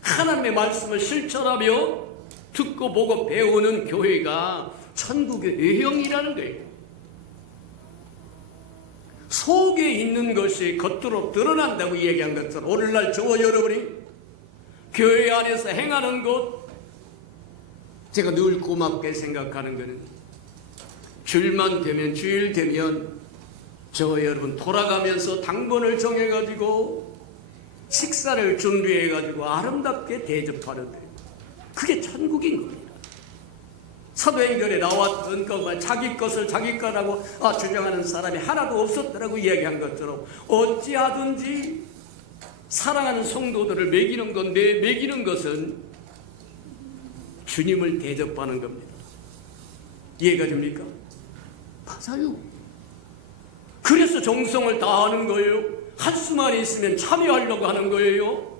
하나님의 말씀을 실천하며 듣고 보고 배우는 교회가 천국의 의형이라는 거예요. 속에 있는 것이 겉으로 드러난다고 얘기한 것처럼, 오늘날 저와 여러분이 교회 안에서 행하는 것, 제가 늘 고맙게 생각하는 것은 주일만 되면, 주일 되면 저와 여러분 돌아가면서 당번을 정해가지고 식사를 준비해가지고 아름답게 대접하는데, 그게 천국인 겁니다. 사도행전에 나왔던 것과 자기 것을 자기 거라고 주장하는 사람이 하나도 없었더라고 이야기한 것처럼, 어찌하든지 사랑하는 성도들을 먹이는 건데, 먹이는 것은 주님을 대접하는 겁니다. 이해가 됩니까? 맞아요. 그래서 정성을 다하는 거예요. 할 수만 있으면 참여하려고 하는 거예요.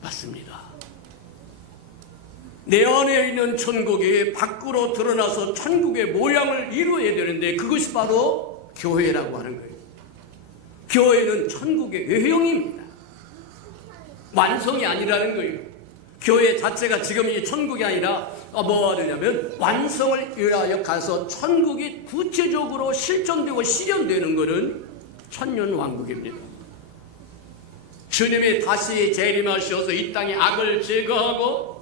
맞습니다. 내 안에 있는 천국이 밖으로 드러나서 천국의 모양을 이루어야 되는데, 그것이 바로 교회라고 하는 거예요. 교회는 천국의 외형입니다. 완성이 아니라는 거예요. 교회 자체가 지금 이 천국이 아니라 뭐 하느냐면, 완성을 위하여 가서 천국이 구체적으로 실존되고 실현되는 것은 천년왕국입니다. 주님이 다시 재림하셔서 이 땅의 악을 제거하고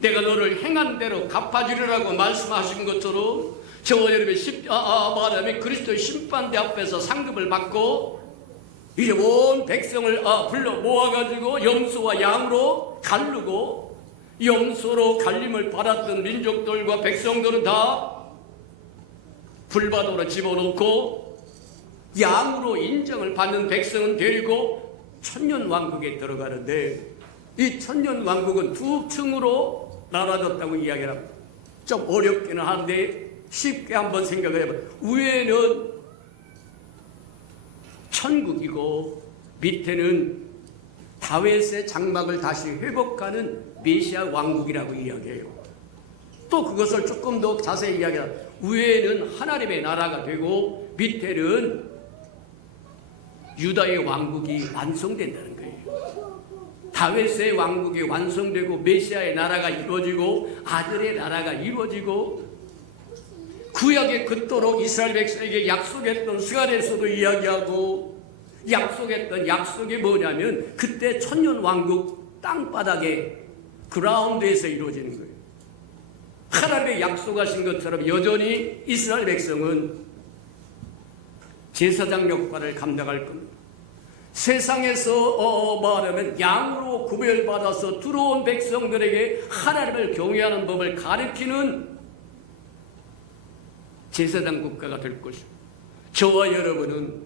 내가 너를 행한 대로 갚아주리라고 말씀하신 것처럼, 저와 여러분이 말하면 그리스도의 심판대 앞에서 상급을 받고 이제 온 백성을 불러 모아가지고 염소와 양으로 가르고, 염소로 갈림을 받았던 민족들과 백성들은 다 불바다로 집어넣고 양으로 인정을 받는 백성은 데리고 천년왕국에 들어가는데, 이 천년왕국은 두 층으로 나눠졌다고 이야기를 합니다. 좀 어렵기는 한데 쉽게 한번 생각을 해봐요. 위에는 천국이고 밑에는 다윗의 장막을 다시 회복하는 메시아 왕국이라고 이야기해요. 또 그것을 조금 더 자세히 이야기하면 위에는 하나님의 나라가 되고 밑에는 유다의 왕국이 완성된다는 거예요. 다윗의 왕국이 완성되고 메시아의 나라가 이루어지고 아들의 나라가 이루어지고, 구약에 그토록 이스라엘 백성에게 약속했던 스가랴에서도 이야기하고 약속했던 약속이 뭐냐면 그때 천년왕국 땅바닥에 그라운드에서 이루어지는 거예요. 하나님의 약속하신 것처럼 여전히 이스라엘 백성은 제사장 역할을 감당할 겁니다. 세상에서 말하면 양으로 구별받아서 들어온 백성들에게 하나님을 경외하는 법을 가르치는 제사장 국가가 될 것입니다. 저와 여러분은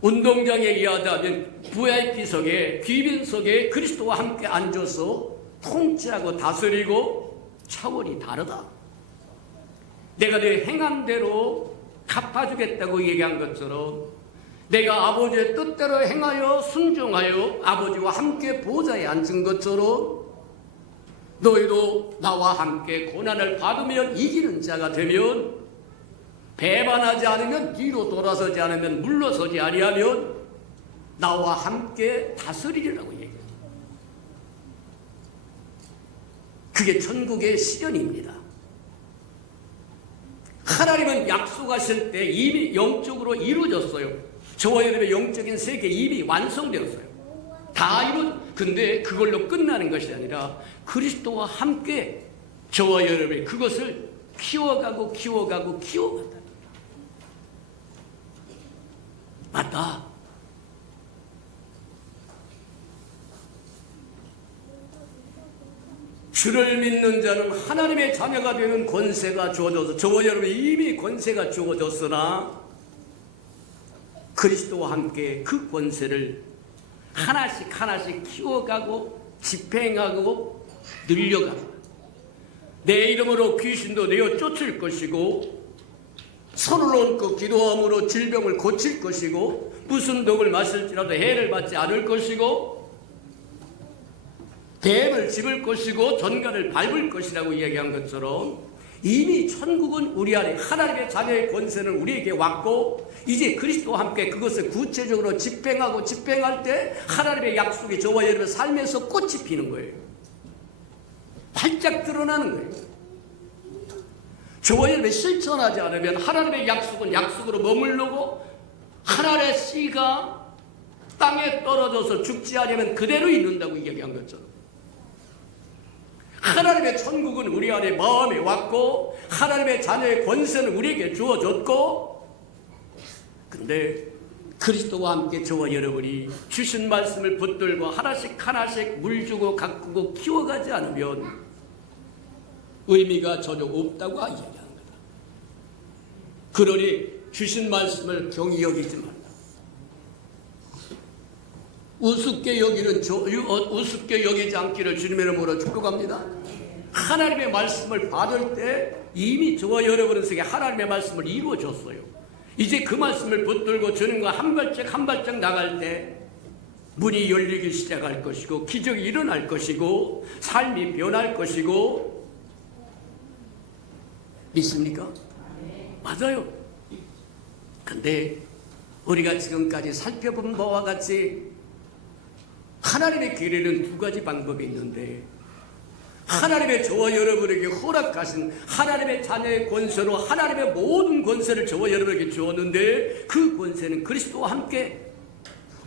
운동장에 이하다면 VIP석에 귀빈석에 그리스도와 함께 앉아서 통치하고 다스리고 차원이 다르다. 내가 내 행한 대로 갚아주겠다고 얘기한 것처럼 내가 아버지의 뜻대로 행하여 순종하여 아버지와 함께 보좌에 앉은 것처럼 너희도 나와 함께 고난을 받으며 이기는 자가 되면, 배반하지 않으면, 뒤로 돌아서지 않으면, 물러서지 아니하면 나와 함께 다스리리라고 얘기해요. 그게 천국의 실현입니다. 하나님은 약속하실 때 이미 영적으로 이루어졌어요. 저와 여러분의 영적인 세계 이미 완성되었어요. 다 근데 그걸로 끝나는 것이 아니라 그리스도와 함께 저와 여러분이 그것을 키워가고 키워간다. 맞다. 주를 믿는 자는 하나님의 자녀가 되는 권세가 주어져서, 저와 여러분이 이미 권세가 주어졌으나 그리스도와 함께 그 권세를 하나씩 키워가고 집행하고 늘려가고, 내 이름으로 귀신도 내어 쫓을 것이고, 손을 얹고 기도함으로 질병을 고칠 것이고, 무슨 독을 마실지라도 해를 받지 않을 것이고, 뱀을 집을 것이고, 전갈을 밟을 것이라고 이야기한 것처럼 이미 천국은 우리 안에 하나님의 자녀의 권세는 우리에게 왔고, 이제 그리스도와 함께 그것을 구체적으로 집행할 때 하나님의 약속이 저와 여러분의 삶에서 꽃이 피는 거예요. 활짝 드러나는 거예요. 저와 여러분이 실천하지 않으면 하나님의 약속은 약속으로 머물르고, 하나님의 씨가 땅에 떨어져서 죽지 않으면 그대로 있는다고 이야기한 것처럼, 하나님의 천국은 우리 안에 마음에 왔고 하나님의 자녀의 권세는 우리에게 주어졌고, 근데 그리스도와 함께 저와 여러분이 주신 말씀을 붙들고 하나씩 물 주고 가꾸고 키워가지 않으면 의미가 전혀 없다고 이야기하는 거다. 그러니 주신 말씀을 경히 여기지 말라. 우습게 여기지 않기를 주님의 이름으로 축복합니다. 하나님의 말씀을 받을 때 이미 저와 여러분은 세계 하나님의 말씀을 이루어줬어요. 이제 그 말씀을 붙들고 주님과 한 발짝 나갈 때 문이 열리기 시작할 것이고, 기적이 일어날 것이고, 삶이 변할 것이고. 믿습니까? 맞아요. 근데 우리가 지금까지 살펴본 바와 같이 하나님의 길에는 두 가지 방법이 있는데, 하나님의 저와 여러분에게 허락하신 하나님의 자녀의 권세로 하나님의 모든 권세를 저와 여러분에게 주었는데, 그 권세는 그리스도와 함께,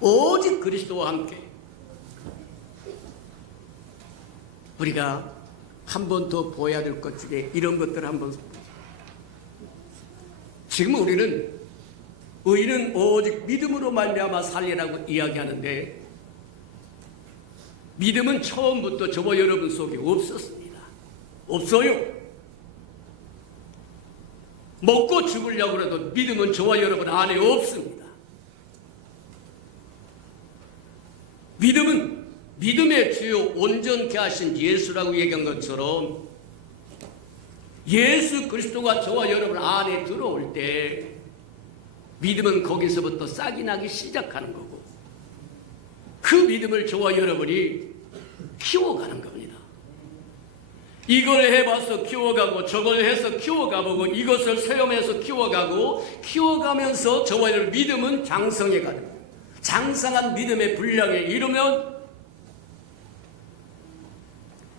오직 그리스도와 함께. 우리가 한 번 더 보아야 될 것 중에 이런 것들을 한번, 지금 우리는 의인은 오직 믿음으로 말미암아 살리라고 이야기하는데, 믿음은 처음부터 저와 여러분 속에 없었습니다. 없어요. 먹고 죽으려고 해도 믿음은 저와 여러분 안에 없습니다. 믿음은 믿음의 주요 온전케 하신 예수라고 얘기한 것처럼 예수 그리스도가 저와 여러분 안에 들어올 때 믿음은 거기서부터 싹이 나기 시작하는 거고 그 믿음을 저와 여러분이 키워가는 겁니다. 이걸 해봐서 키워가고 저걸 해서 키워가보고 이것을 체험해서 키워가면서 저와 여러분 믿음은 장성해가는 거예요. 장성한 믿음의 분량에 이르면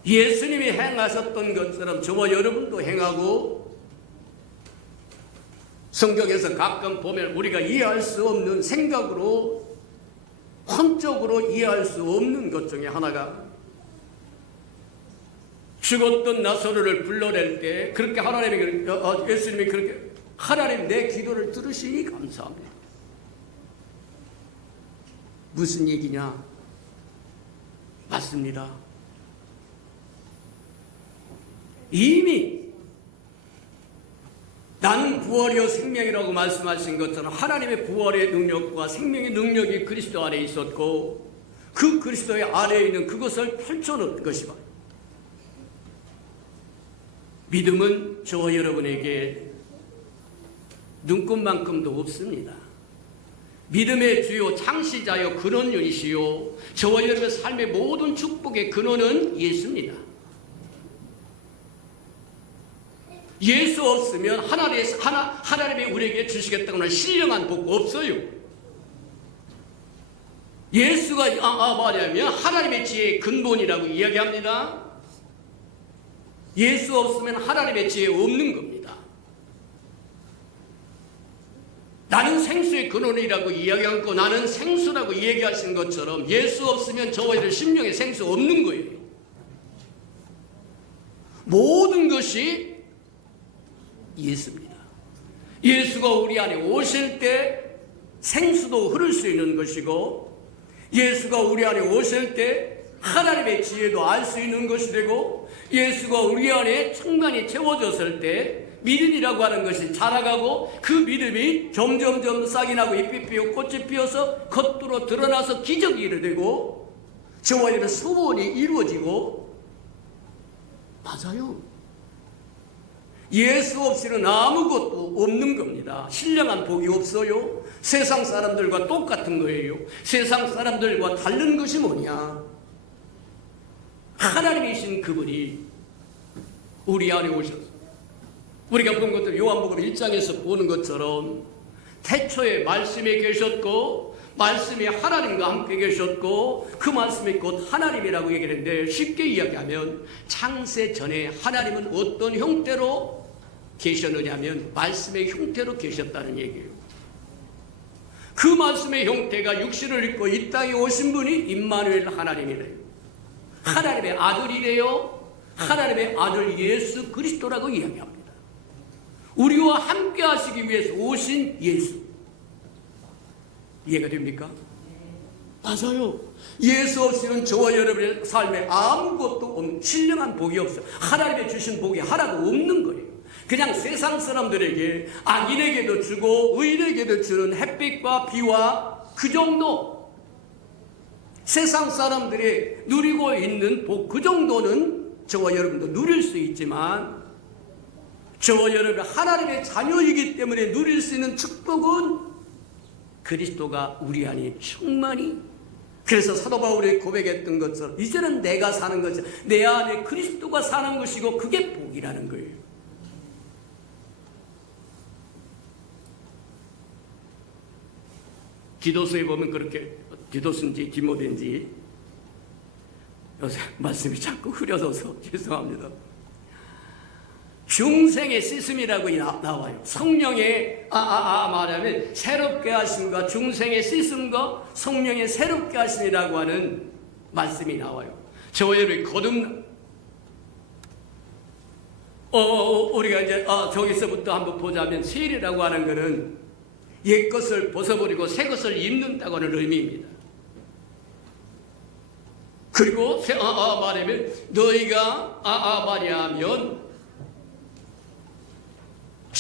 예수님이 행하셨던 것처럼 저와 여러분도 행하고 성경에서 가끔 보면 우리가 이해할 수 없는 생각으로 혼적으로 이해할 수 없는 것 중에 하나가 죽었던 나사로를 불러낼 때 그렇게 예수님이 그렇게 하나님 내 기도를 들으시니 감사합니다. 무슨 얘기냐? 맞습니다. 이미 나는 부활이요 생명이라고 말씀하신 것처럼 하나님의 부활의 능력과 생명의 능력이 그리스도 안에 있었고 그 그리스도의 안에 있는 그것을 펼쳐놓은 것이다. 믿음은 저와 여러분에게 눈꽃만큼도 없습니다. 믿음의 주요 창시자요 근원이시요 저와 여러분의 삶의 모든 축복의 근원은 예수입니다. 예수 없으면 하나님이 우리에게 주시겠다고 하는 신령한 복 없어요. 예수가 말하면 하나님의 지혜의 근본이라고 이야기합니다. 예수 없으면 하나님의 지혜 없는 겁니다. 나는 생수의 근원이라고 이야기하고 나는 생수라고 얘기하신 것처럼 예수 없으면 저와 여러분 심령에 생수 없는 거예요. 모든 것이 예수입니다. 예수가 우리 안에 오실 때 생수도 흐를 수 있는 것이고 예수가 우리 안에 오실 때 하나님의 지혜도 알 수 있는 것이 되고 예수가 우리 안에 충만히 채워졌을 때 믿음이라고 하는 것이 자라가고 그 믿음이 점점점 싹이 나고 잎이 피고 꽃이 피어서 겉으로 드러나서 기적이 일어나고 저와 여러분 소원이 이루어지고 맞아요. 예수 없이는 아무것도 없는 겁니다. 신령한 복이 없어요. 세상 사람들과 똑같은 거예요. 세상 사람들과 다른 것이 뭐냐? 하나님이신 그분이 우리 안에 오셨어요. 우리가 본 것들 요한복음 1장에서 보는 것처럼 태초에 말씀이 계셨고 말씀이 하나님과 함께 계셨고 그 말씀이 곧 하나님이라고 얘기하는데 쉽게 이야기하면 창세 전에 하나님은 어떤 형태로 계셨느냐면 말씀의 형태로 계셨다는 얘기예요. 그 말씀의 형태가 육신을 입고 이 땅에 오신 분이 임마누엘 하나님이래요. 하나님의 아들이래요. 하나님의 아들 예수 그리스도라고 이야기합니다. 우리와 함께 하시기 위해서 오신 예수. 이해가 됩니까? 맞아요. 예수 없이는 저와 여러분의 삶에 아무것도 없는 신령한 복이 없어요. 하나님의 주신 복이 하나도 없는 거예요. 그냥 세상 사람들에게 악인에게도 주고 의인에게도 주는 햇빛과 비와 그 정도 세상 사람들이 누리고 있는 복 그 정도는 저와 여러분도 누릴 수 있지만 저와 여러분 하나님의 자녀이기 때문에 누릴 수 있는 축복은 그리스도가 우리 안에 충만히 그래서 사도 바울이 고백했던 것처럼 이제는 내가 사는 것이 내 안에 그리스도가 사는 것이고 그게 복이라는 거예요. 디도서에 보면 그렇게 디도서인지 디모데인지 요새 말씀이 자꾸 흐려져서 죄송합니다. 중생의 씻음이라고 나와요. 성령의 말하면 새롭게 하심과 중생의 씻음과 성령의 새롭게 하심이라고 하는 말씀이 나와요. 저와 여러분이 우리가 이제 저기서부터 한번 보자면 세례라고 하는 것은 옛 것을 벗어버리고 새 것을 입는다고 하는 의미입니다. 그리고 말하면 너희가 말하면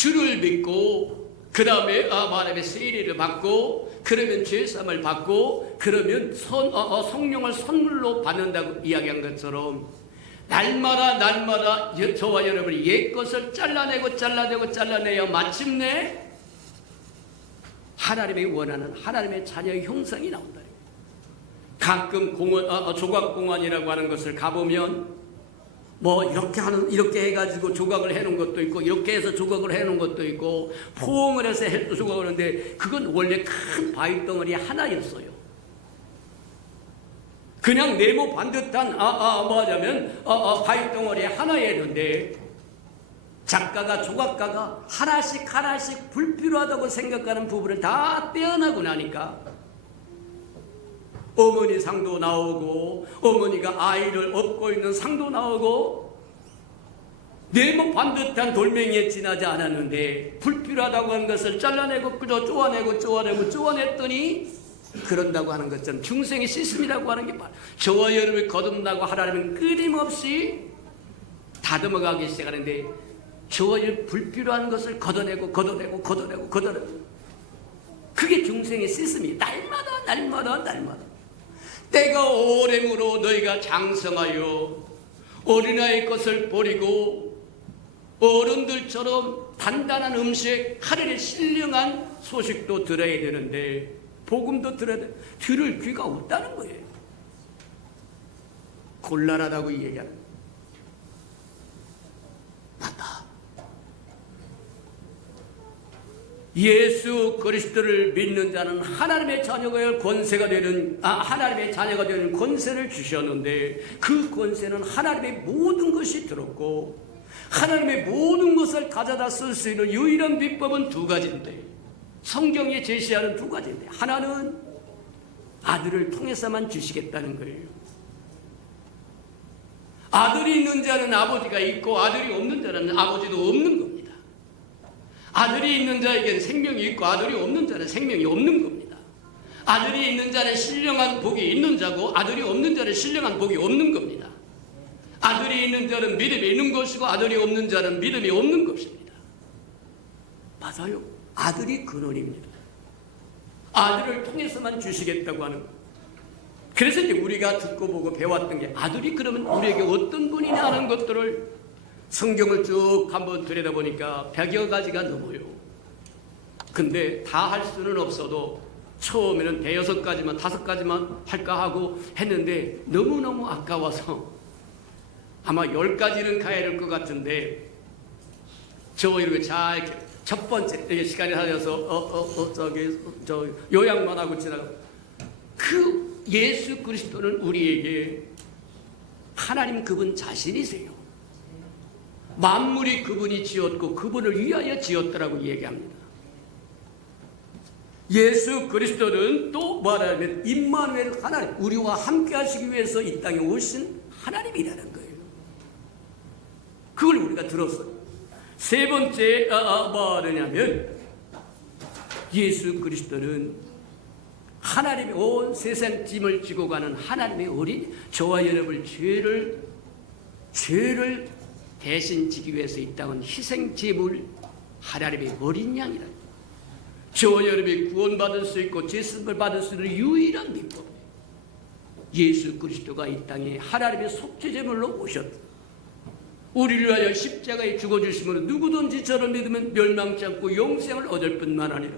주를 믿고 그 다음에 말하면 세례를 받고 그러면 죄사함을 받고 그러면 성령을 선물로 받는다고 이야기한 것처럼 날마다 저와 여러분이 옛것을 잘라내야 마침내 하나님이 원하는 하나님의 자녀의 형상이 나온다. 가끔 조각공원이라고 하는 것을 가보면 이렇게 해가지고 조각을 해놓은 것도 있고 이렇게 해서 조각을 해놓은 것도 있고 포옹을 해서 조각을 하는데 그건 원래 큰 바위 덩어리 하나였어요. 그냥 네모 반듯한 바위 덩어리 하나였는데 조각가가 하나씩 불필요하다고 생각하는 부분을 다 떼어나고 나니까 어머니 상도 나오고 어머니가 아이를 업고 있는 상도 나오고 네모 반듯한 돌멩이에 지나지 않았는데 불필요하다고 하는 것을 잘라내고 그저 쪼아냈더니 그런다고 하는 것처럼 중생의 시스템이라고 하는 게 저와 여러분을 거듭나고 하나님은 끊임없이 다듬어가기 시작하는데 저와 여러분 불필요한 것을 걷어내고 그게 중생의 시스템이에요. 날마다 때가 오래므로 너희가 장성하여 어린아이 것을 버리고 어른들처럼 단단한 음식 하늘의 신령한 소식도 들어야 되는데 복음도 들어야 돼. 들을 귀가 없다는 거예요. 곤란하다고 얘기하는 맞다. 예수 그리스도를 믿는 자는 하나님의 자녀가 하나님의 자녀가 되는 권세를 주셨는데 그 권세는 하나님의 모든 것이 들었고 하나님의 모든 것을 가져다 쓸 수 있는 유일한 비법은 두 가지인데 성경에 제시하는 두 가지인데 하나는 아들을 통해서만 주시겠다는 거예요. 아들이 있는 자는 아버지가 있고 아들이 없는 자는 아버지도 없는 겁니다. 아들이 있는 자에겐 생명이 있고 아들이 없는 자는 생명이 없는 겁니다. 아들이 있는 자는 신령한 복이 있는 자고 아들이 없는 자는 신령한 복이 없는 겁니다. 아들이 있는 자는 믿음이 있는 것이고 아들이 없는 자는 믿음이 없는 것입니다. 맞아요. 아들이 근원입니다. 아들을 통해서만 주시겠다고 하는 것. 그래서 이제 우리가 듣고 보고 배웠던 게 아들이 그러면 우리에게 어떤 분이냐 하는 것들을 성경을 쭉 한번 들여다보니까 100여 가지가 넘어요. 근데 다 할 수는 없어도 처음에는 5가지만 5가지만 할까 하고 했는데 너무너무 아까워서 아마 10가지는 가야 될 것 같은데 이렇게 잘 첫 번째 시간이 하셔서 요약만 하고 지나가. 그 예수 그리스도는 우리에게 하나님 그분 자신이세요. 만물이 그분이 지었고 그분을 위하여 지었다라고 얘기합니다. 예수 그리스도는 또 말하면 임마누엘 하나님, 우리와 함께 하시기 위해서 이 땅에 오신 하나님이라는 거예요. 그걸 우리가 들었어요. 세 번째 뭐하냐면 예수 그리스도는 하나님이 온 세상 짐을 지고 가는 하나님의 어린 저와 여러분의 죄를 대신 지기 위해서 이 땅은 희생 제물 하나님의 어린 양이라. 저와 여러분이 구원받을 수 있고 죄수를 받을 수 있는 유일한 비법. 예수 그리스도가 이 땅에 하나님의 속죄 제물로 오셨다. 우리를 위하여 십자가에 죽어주심으로 누구든지 저를 믿으면 멸망치 않고 영생을 얻을 뿐만 아니라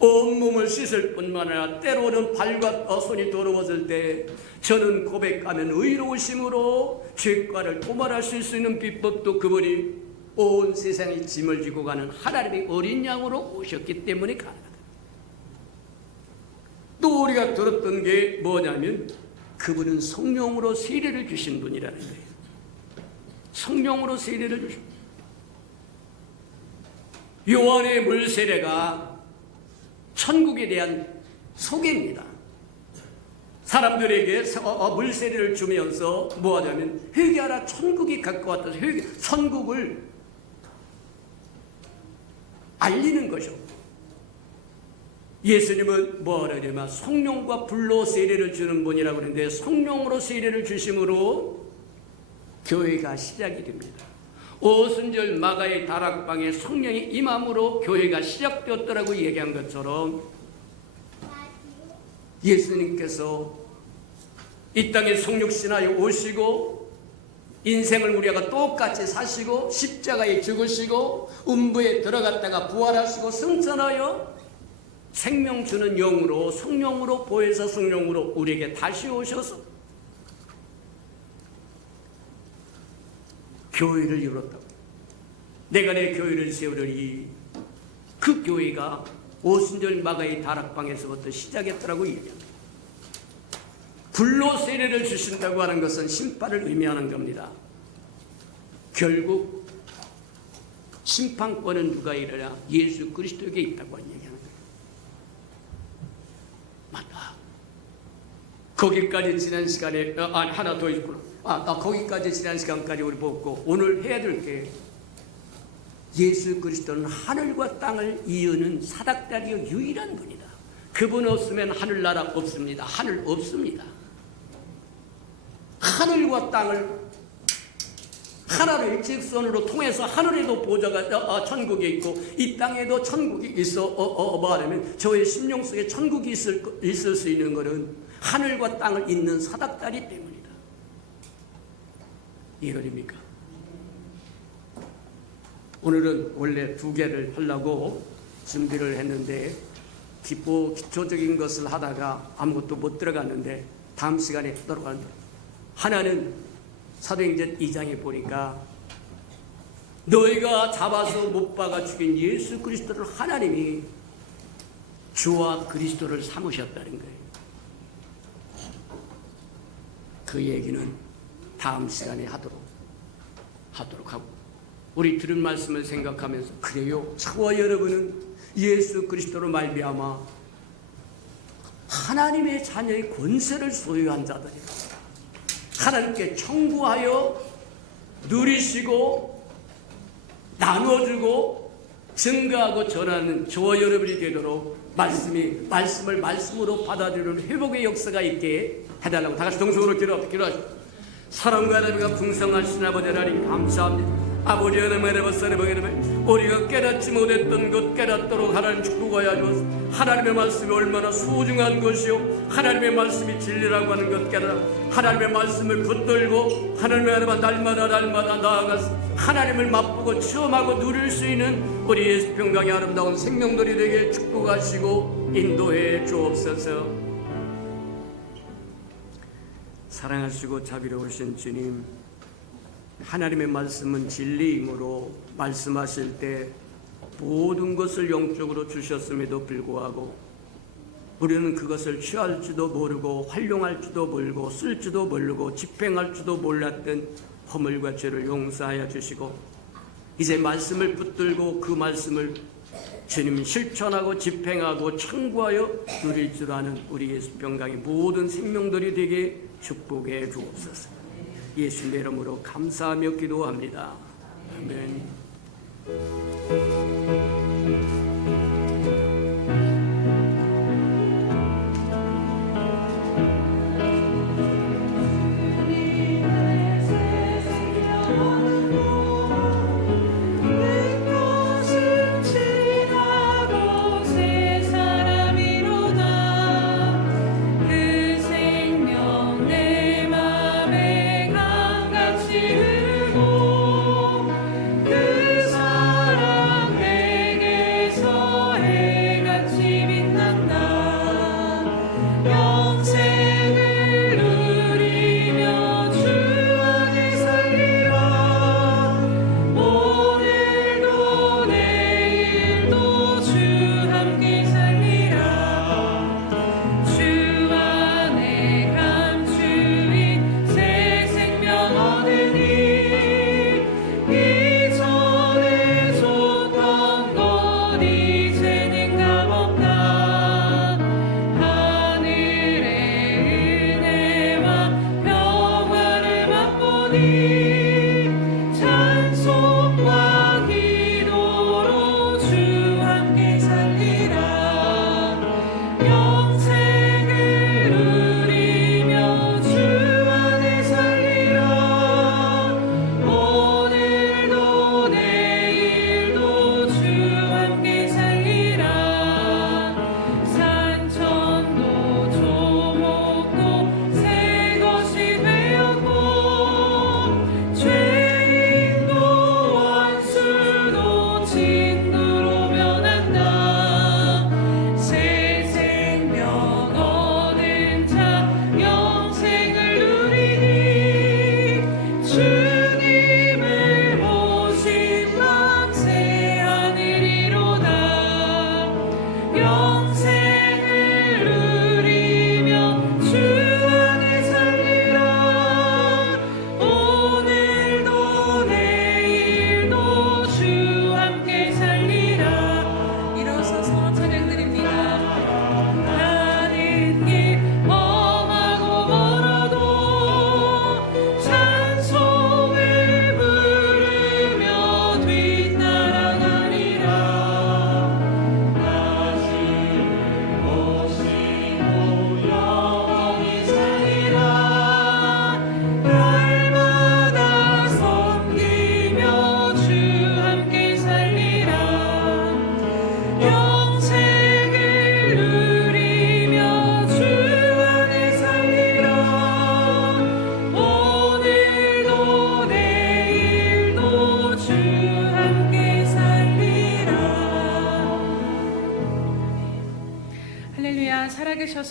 온몸을 씻을 뿐만 아니라 때로는 발과 손이 더러워질 때 저는 고백하면 의로우심으로 죄과를 도말할 수 있는 비법도 그분이 온 세상의 짐을 지고 가는 하나님의 어린 양으로 오셨기 때문에 가능하다. 또 우리가 들었던 게 뭐냐면 그분은 성령으로 세례를 주신 분이라는 거예요. 성령으로 세례를 주십니다. 요한의 물세례가 천국에 대한 소개입니다. 사람들에게 물세례를 주면서 뭐하냐면 회개하라, 천국이 가까웠다. 천국을 알리는 것이죠. 예수님은 뭐하냐면 성령과 불로 세례를 주는 분이라고 하는데 성령으로 세례를 주심으로 교회가 시작이 됩니다. 오순절 마가의 다락방에 성령이 임함으로 교회가 시작되었더라고 얘기한 것처럼 예수님께서 이 땅에 성육신하여 오시고 인생을 우리가 똑같이 사시고 십자가에 죽으시고 음부에 들어갔다가 부활하시고 승천하여 생명 주는 영으로 성령으로 보혜사 성령으로 우리에게 다시 오셔서 교회를 열었다고. 내가 내 교회를 세우려니 그 교회가 오순절 마가의 다락방에서부터 시작했더라고 얘기합니다. 불로 세례를 주신다고 하는 것은 심판을 의미하는 겁니다. 결국 심판권은 누가 이르냐? 예수 그리스도에게 있다고 얘기하는 거예요. 맞다. 거기까지 지난 시간에 하나 더 있구나. 거기까지 지난 시간까지 우리 보고 오늘 해야 될 게 예수 그리스도는 하늘과 땅을 이으는 사닥다리의 유일한 분이다. 그분 없으면 하늘나라 없습니다. 하늘 없습니다. 하늘과 땅을 하나로 일직선으로 통해서 하늘에도 보좌가 천국에 있고 이 땅에도 천국이 있어 말하면 저의 심령 속에 천국이 있을 수 있는 것은 하늘과 땅을 잇는 사닥다리 때문이다. 이해됩니까? 오늘은 원래 2개를 하려고 준비를 했는데 기초적인 것을 하다가 아무것도 못 들어갔는데 다음 시간에 하도록 하는데, 하나는 사도행전 2장에 보니까 너희가 잡아서 못 박아 죽인 예수 그리스도를 하나님이 주와 그리스도를 삼으셨다는 거예요. 그 얘기는 다음 시간에 하도록 하고, 우리 들은 말씀을 생각하면서 그래요, 저와 여러분은 예수 그리스도로 말미암아 하나님의 자녀의 권세를 소유한 자들이다. 하나님께 청구하여 누리시고 나눠주고 증가하고 전하는 저와 여러분이 되도록 말씀을 말씀으로 받아들이는 회복의 역사가 있게 해달라고 다 같이 동성으로 기도하시고, 사랑과 하나님과 풍성하신 아버지 하나님 감사합니다. 아버지 하나님, 우리가 깨닫지 못했던 것 깨닫도록 하나님 축복하여 주옵소서. 하나님의 말씀이 얼마나 소중한 것이요, 하나님의 말씀이 진리라고 하는 것 깨달아 하나님의 말씀을 붙들고 하나님의 날마다 나아가서 하나님을 맛보고 체험하고 누릴 수 있는 우리 예수 평강의 아름다운 생명들이 되게 축복하시고 인도해 주옵소서. 사랑하시고 자비로우신 주님, 하나님의 말씀은 진리이므로 말씀하실 때 모든 것을 영적으로 주셨음에도 불구하고 우리는 그것을 취할지도 모르고 활용할지도 모르고 쓸지도 모르고 집행할지도 몰랐던 허물과 죄를 용서하여 주시고, 이제 말씀을 붙들고 그 말씀을 주님 실천하고 집행하고 청구하여 누릴 줄 아는 우리 예수 평강의 모든 생명들이 되게 축복해 주옵소서. 예수님의 이름으로 감사하며 기도합니다. 아멘. 그 사랑 내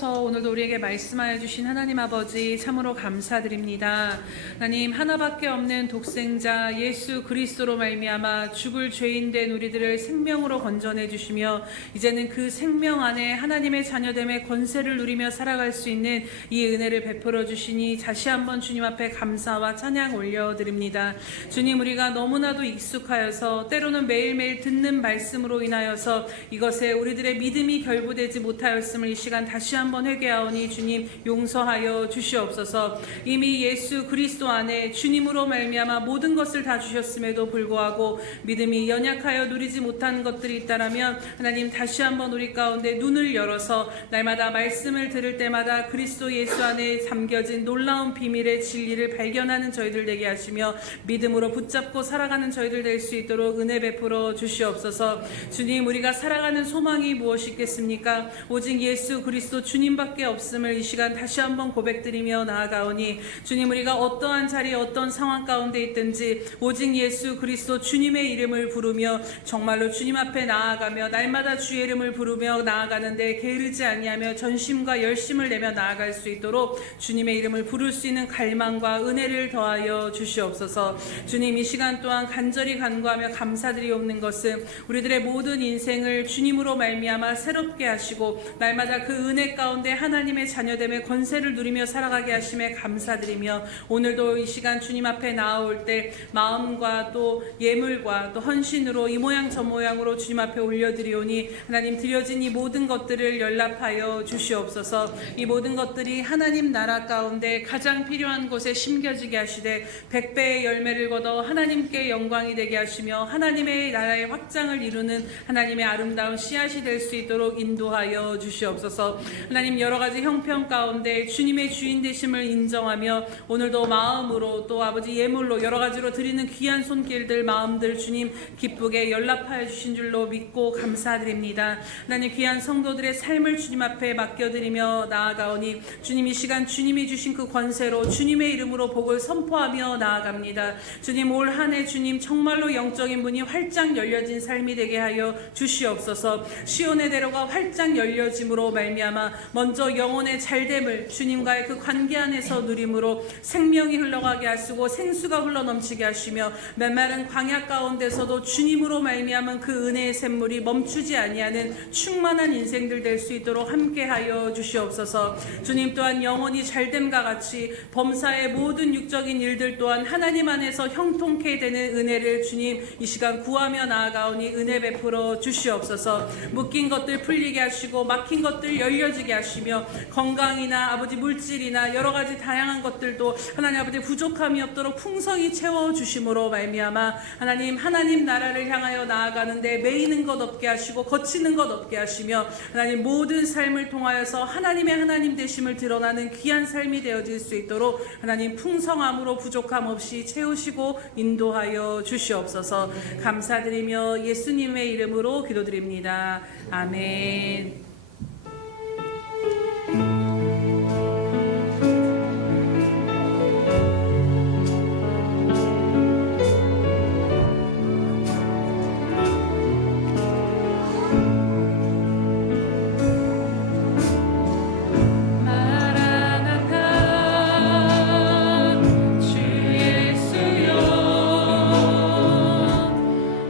하셔서 오늘도 우리에게 말씀하여 주신 하나님 아버지 참으로 감사드립니다. 하나님, 하나밖에 없는 독생자 예수 그리스도로 말미암아 죽을 죄인 된 우리들을 생명으로 건져내 주시며 이제는 그 생명 안에 하나님의 자녀됨의 권세를 누리며 살아갈 수 있는 이 은혜를 베풀어 주시니 다시 한번 주님 앞에 감사와 찬양 올려드립니다. 주님, 우리가 너무나도 익숙하여서 때로는 매일매일 듣는 말씀으로 인하여서 이것에 우리들의 믿음이 결부되지 못하였음을 이 시간 다시 한번 회개하오니 주님 용서하여 주시옵소서. 이미 예수 그리스도 안에 주님으로 말미암아 모든 것을 다 주셨음에도 불구하고 믿음이 연약하여 누리지 못한 것들이 있다라면 하나님 다시 한번 우리 가운데 눈을 열어서 날마다 말씀을 들을 때마다 그리스도 예수 안에 담겨진 놀라운 비밀의 진리를 발견하는 저희들 되게 하시며 믿음으로 붙잡고 살아가는 저희들 될 수 있도록 은혜 베풀어 주시옵소서. 주님, 우리가 살아가는 소망이 무엇이 있겠습니까? 오직 예수 그리스도 주님밖에 없음을 이 시간 다시 한번 고백드리며 나아가오니 주님, 우리가 어떠한 자리 어떤 상황 가운데 있든지 오직 예수 그리스도 주님의 이름을 부르며 정말로 주님 앞에 나아가며 날마다 주의 이름을 부르며 나아가는데 게으르지 아니하며 전심과 열심을 내며 나아갈 수 있도록 주님의 이름을 부를 수 있는 갈망과 은혜를 더하여 주시옵소서. 주님, 이 시간 또한 간절히 간구하며 감사드리옵는 것은 우리들의 모든 인생을 주님으로 말미암아 새롭게 하시고 날마다 그 은혜 가운데 하나님의 자녀됨의 권세를 누리며 살아가게 하심에 감사드리며 오늘도 이 시간 주님 앞에 나아올 때 마음과 또 예물과 또 헌신으로 이 모양 저 모양으로 주님 앞에 올려드리오니 하나님, 드려진 이 모든 것들을 연락하여 주시옵소서. 이 모든 것들이 하나님 나라 가운데 가장 필요한 곳에 심겨지게 하시되 100배의 열매를 거둬 하나님께 영광이 되게 하시며 하나님의 나라의 확장을 이루는 하나님의 아름다운 씨앗이 될 수 있도록 인도하여 주시옵소서. 하나님, 여러 가지 형편 가운데 주님의 주인 되심을 인정하며 오늘도 마음으로 또 아버지 예물로 여러 가지로 드리는 귀한 손길들 마음들 주님 기쁘게 연락하여 주신 줄로 믿고 감사드립니다. 하나님, 귀한 성도들의 삶을 주님 앞에 맡겨드리며 나아가오니 주님, 이 시간 주님이 주신 그 권세로 주님의 이름으로 복을 선포하며 나아갑니다. 주님, 올 한 해 주님 정말로 영적인 문이 활짝 열려진 삶이 되게 하여 주시옵소서. 시온의 대로가 활짝 열려짐으로 말미암아 먼저 영혼의 잘됨을 주님과의 그 관계 안에서 누림으로 생명이 흘러가게 하시고 생수가 흘러넘치게 하시며 메마른 광야 가운데서도 주님으로 말미암은 그 은혜의 샘물이 멈추지 아니하는 충만한 인생들 될 수 있도록 함께하여 주시옵소서. 주님, 또한 영혼이 잘됨과 같이 범사의 모든 육적인 일들 또한 하나님 안에서 형통케 되는 은혜를 주님 이 시간 구하며 나아가오니 은혜 베풀어 주시옵소서. 묶인 것들 풀리게 하시고 막힌 것들 열려지게 하시며 건강이나 아버지 물질이나 여러 가지 다양한 것들도 하나님 아버지 부족함이 없도록 풍성히 채워주심으로 말미암아 하나님 나라를 향하여 나아가는데 매이는 것 없게 하시고 거치는 것 없게 하시며 하나님 모든 삶을 통하여서 하나님의 하나님 되심을 드러나는 귀한 삶이 되어질 수 있도록 하나님 풍성함으로 부족함 없이 채우시고 인도하여 주시옵소서. 감사드리며 예수님의 이름으로 기도드립니다. 아멘.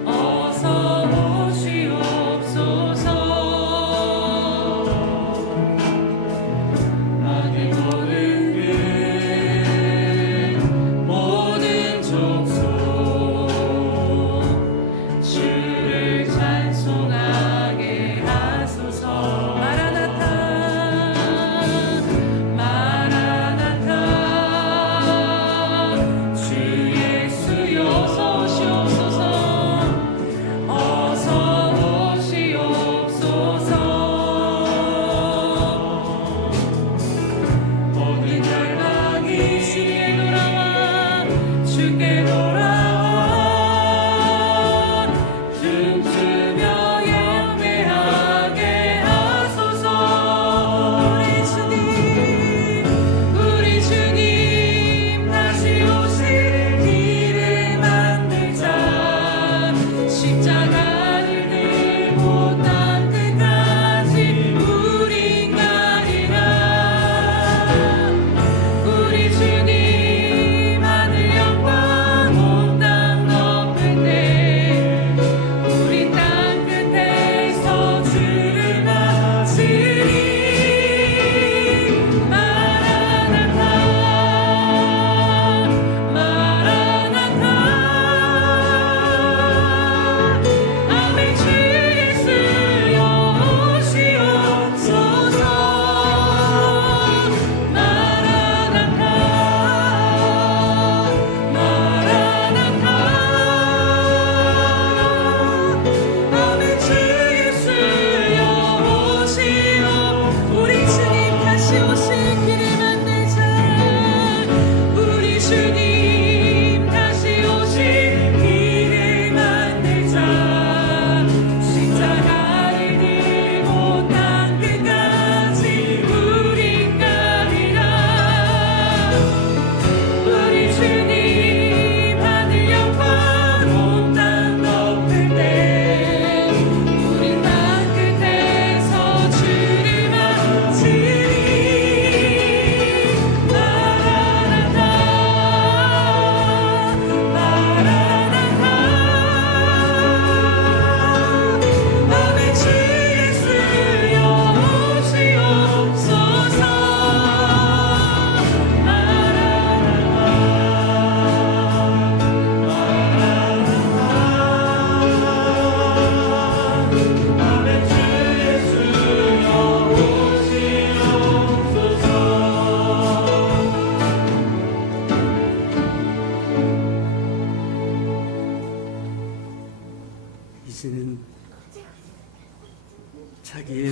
어서 오시옵소서.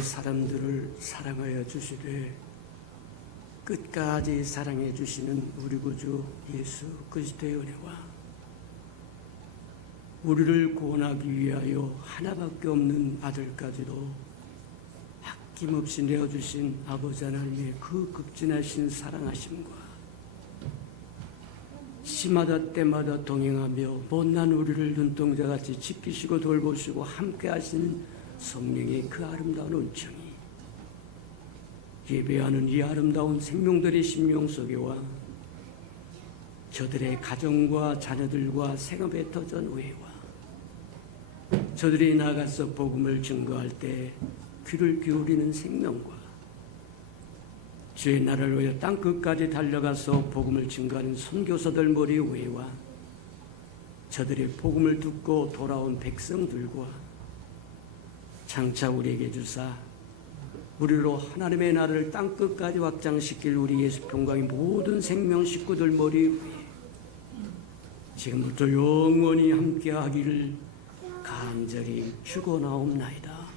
사람들을 사랑하여 주시되 끝까지 사랑해 주시는 우리 구주 예수 그리스도의 은혜와 우리를 구원하기 위하여 하나밖에 없는 아들까지도 아낌없이 내어주신 아버지 하나님의 그 극진하신 사랑하심과 시마다 때마다 동행하며 못난 우리를 눈동자같이 지키시고 돌보시고 함께하신 성령의 그 아름다운 은총이 예배하는 이 아름다운 생명들의 심령 속에와 저들의 가정과 자녀들과 생업에 터전 후에와 저들이 나가서 복음을 증거할 때 귀를 기울이는 생명과 주의 나라를 위하여 땅끝까지 달려가서 복음을 증거하는 선교사들 머리 위에와 저들의 복음을 듣고 돌아온 백성들과 장차 우리에게 주사 우리로 하나님의 나라를 땅끝까지 확장시킬 우리 예수 평강의 모든 생명 식구들 머리 위에 지금부터 영원히 함께하기를 간절히 축원하옵나이다.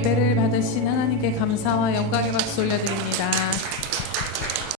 예배를 받으신 하나님께 감사와 영광의 박수 올려드립니다.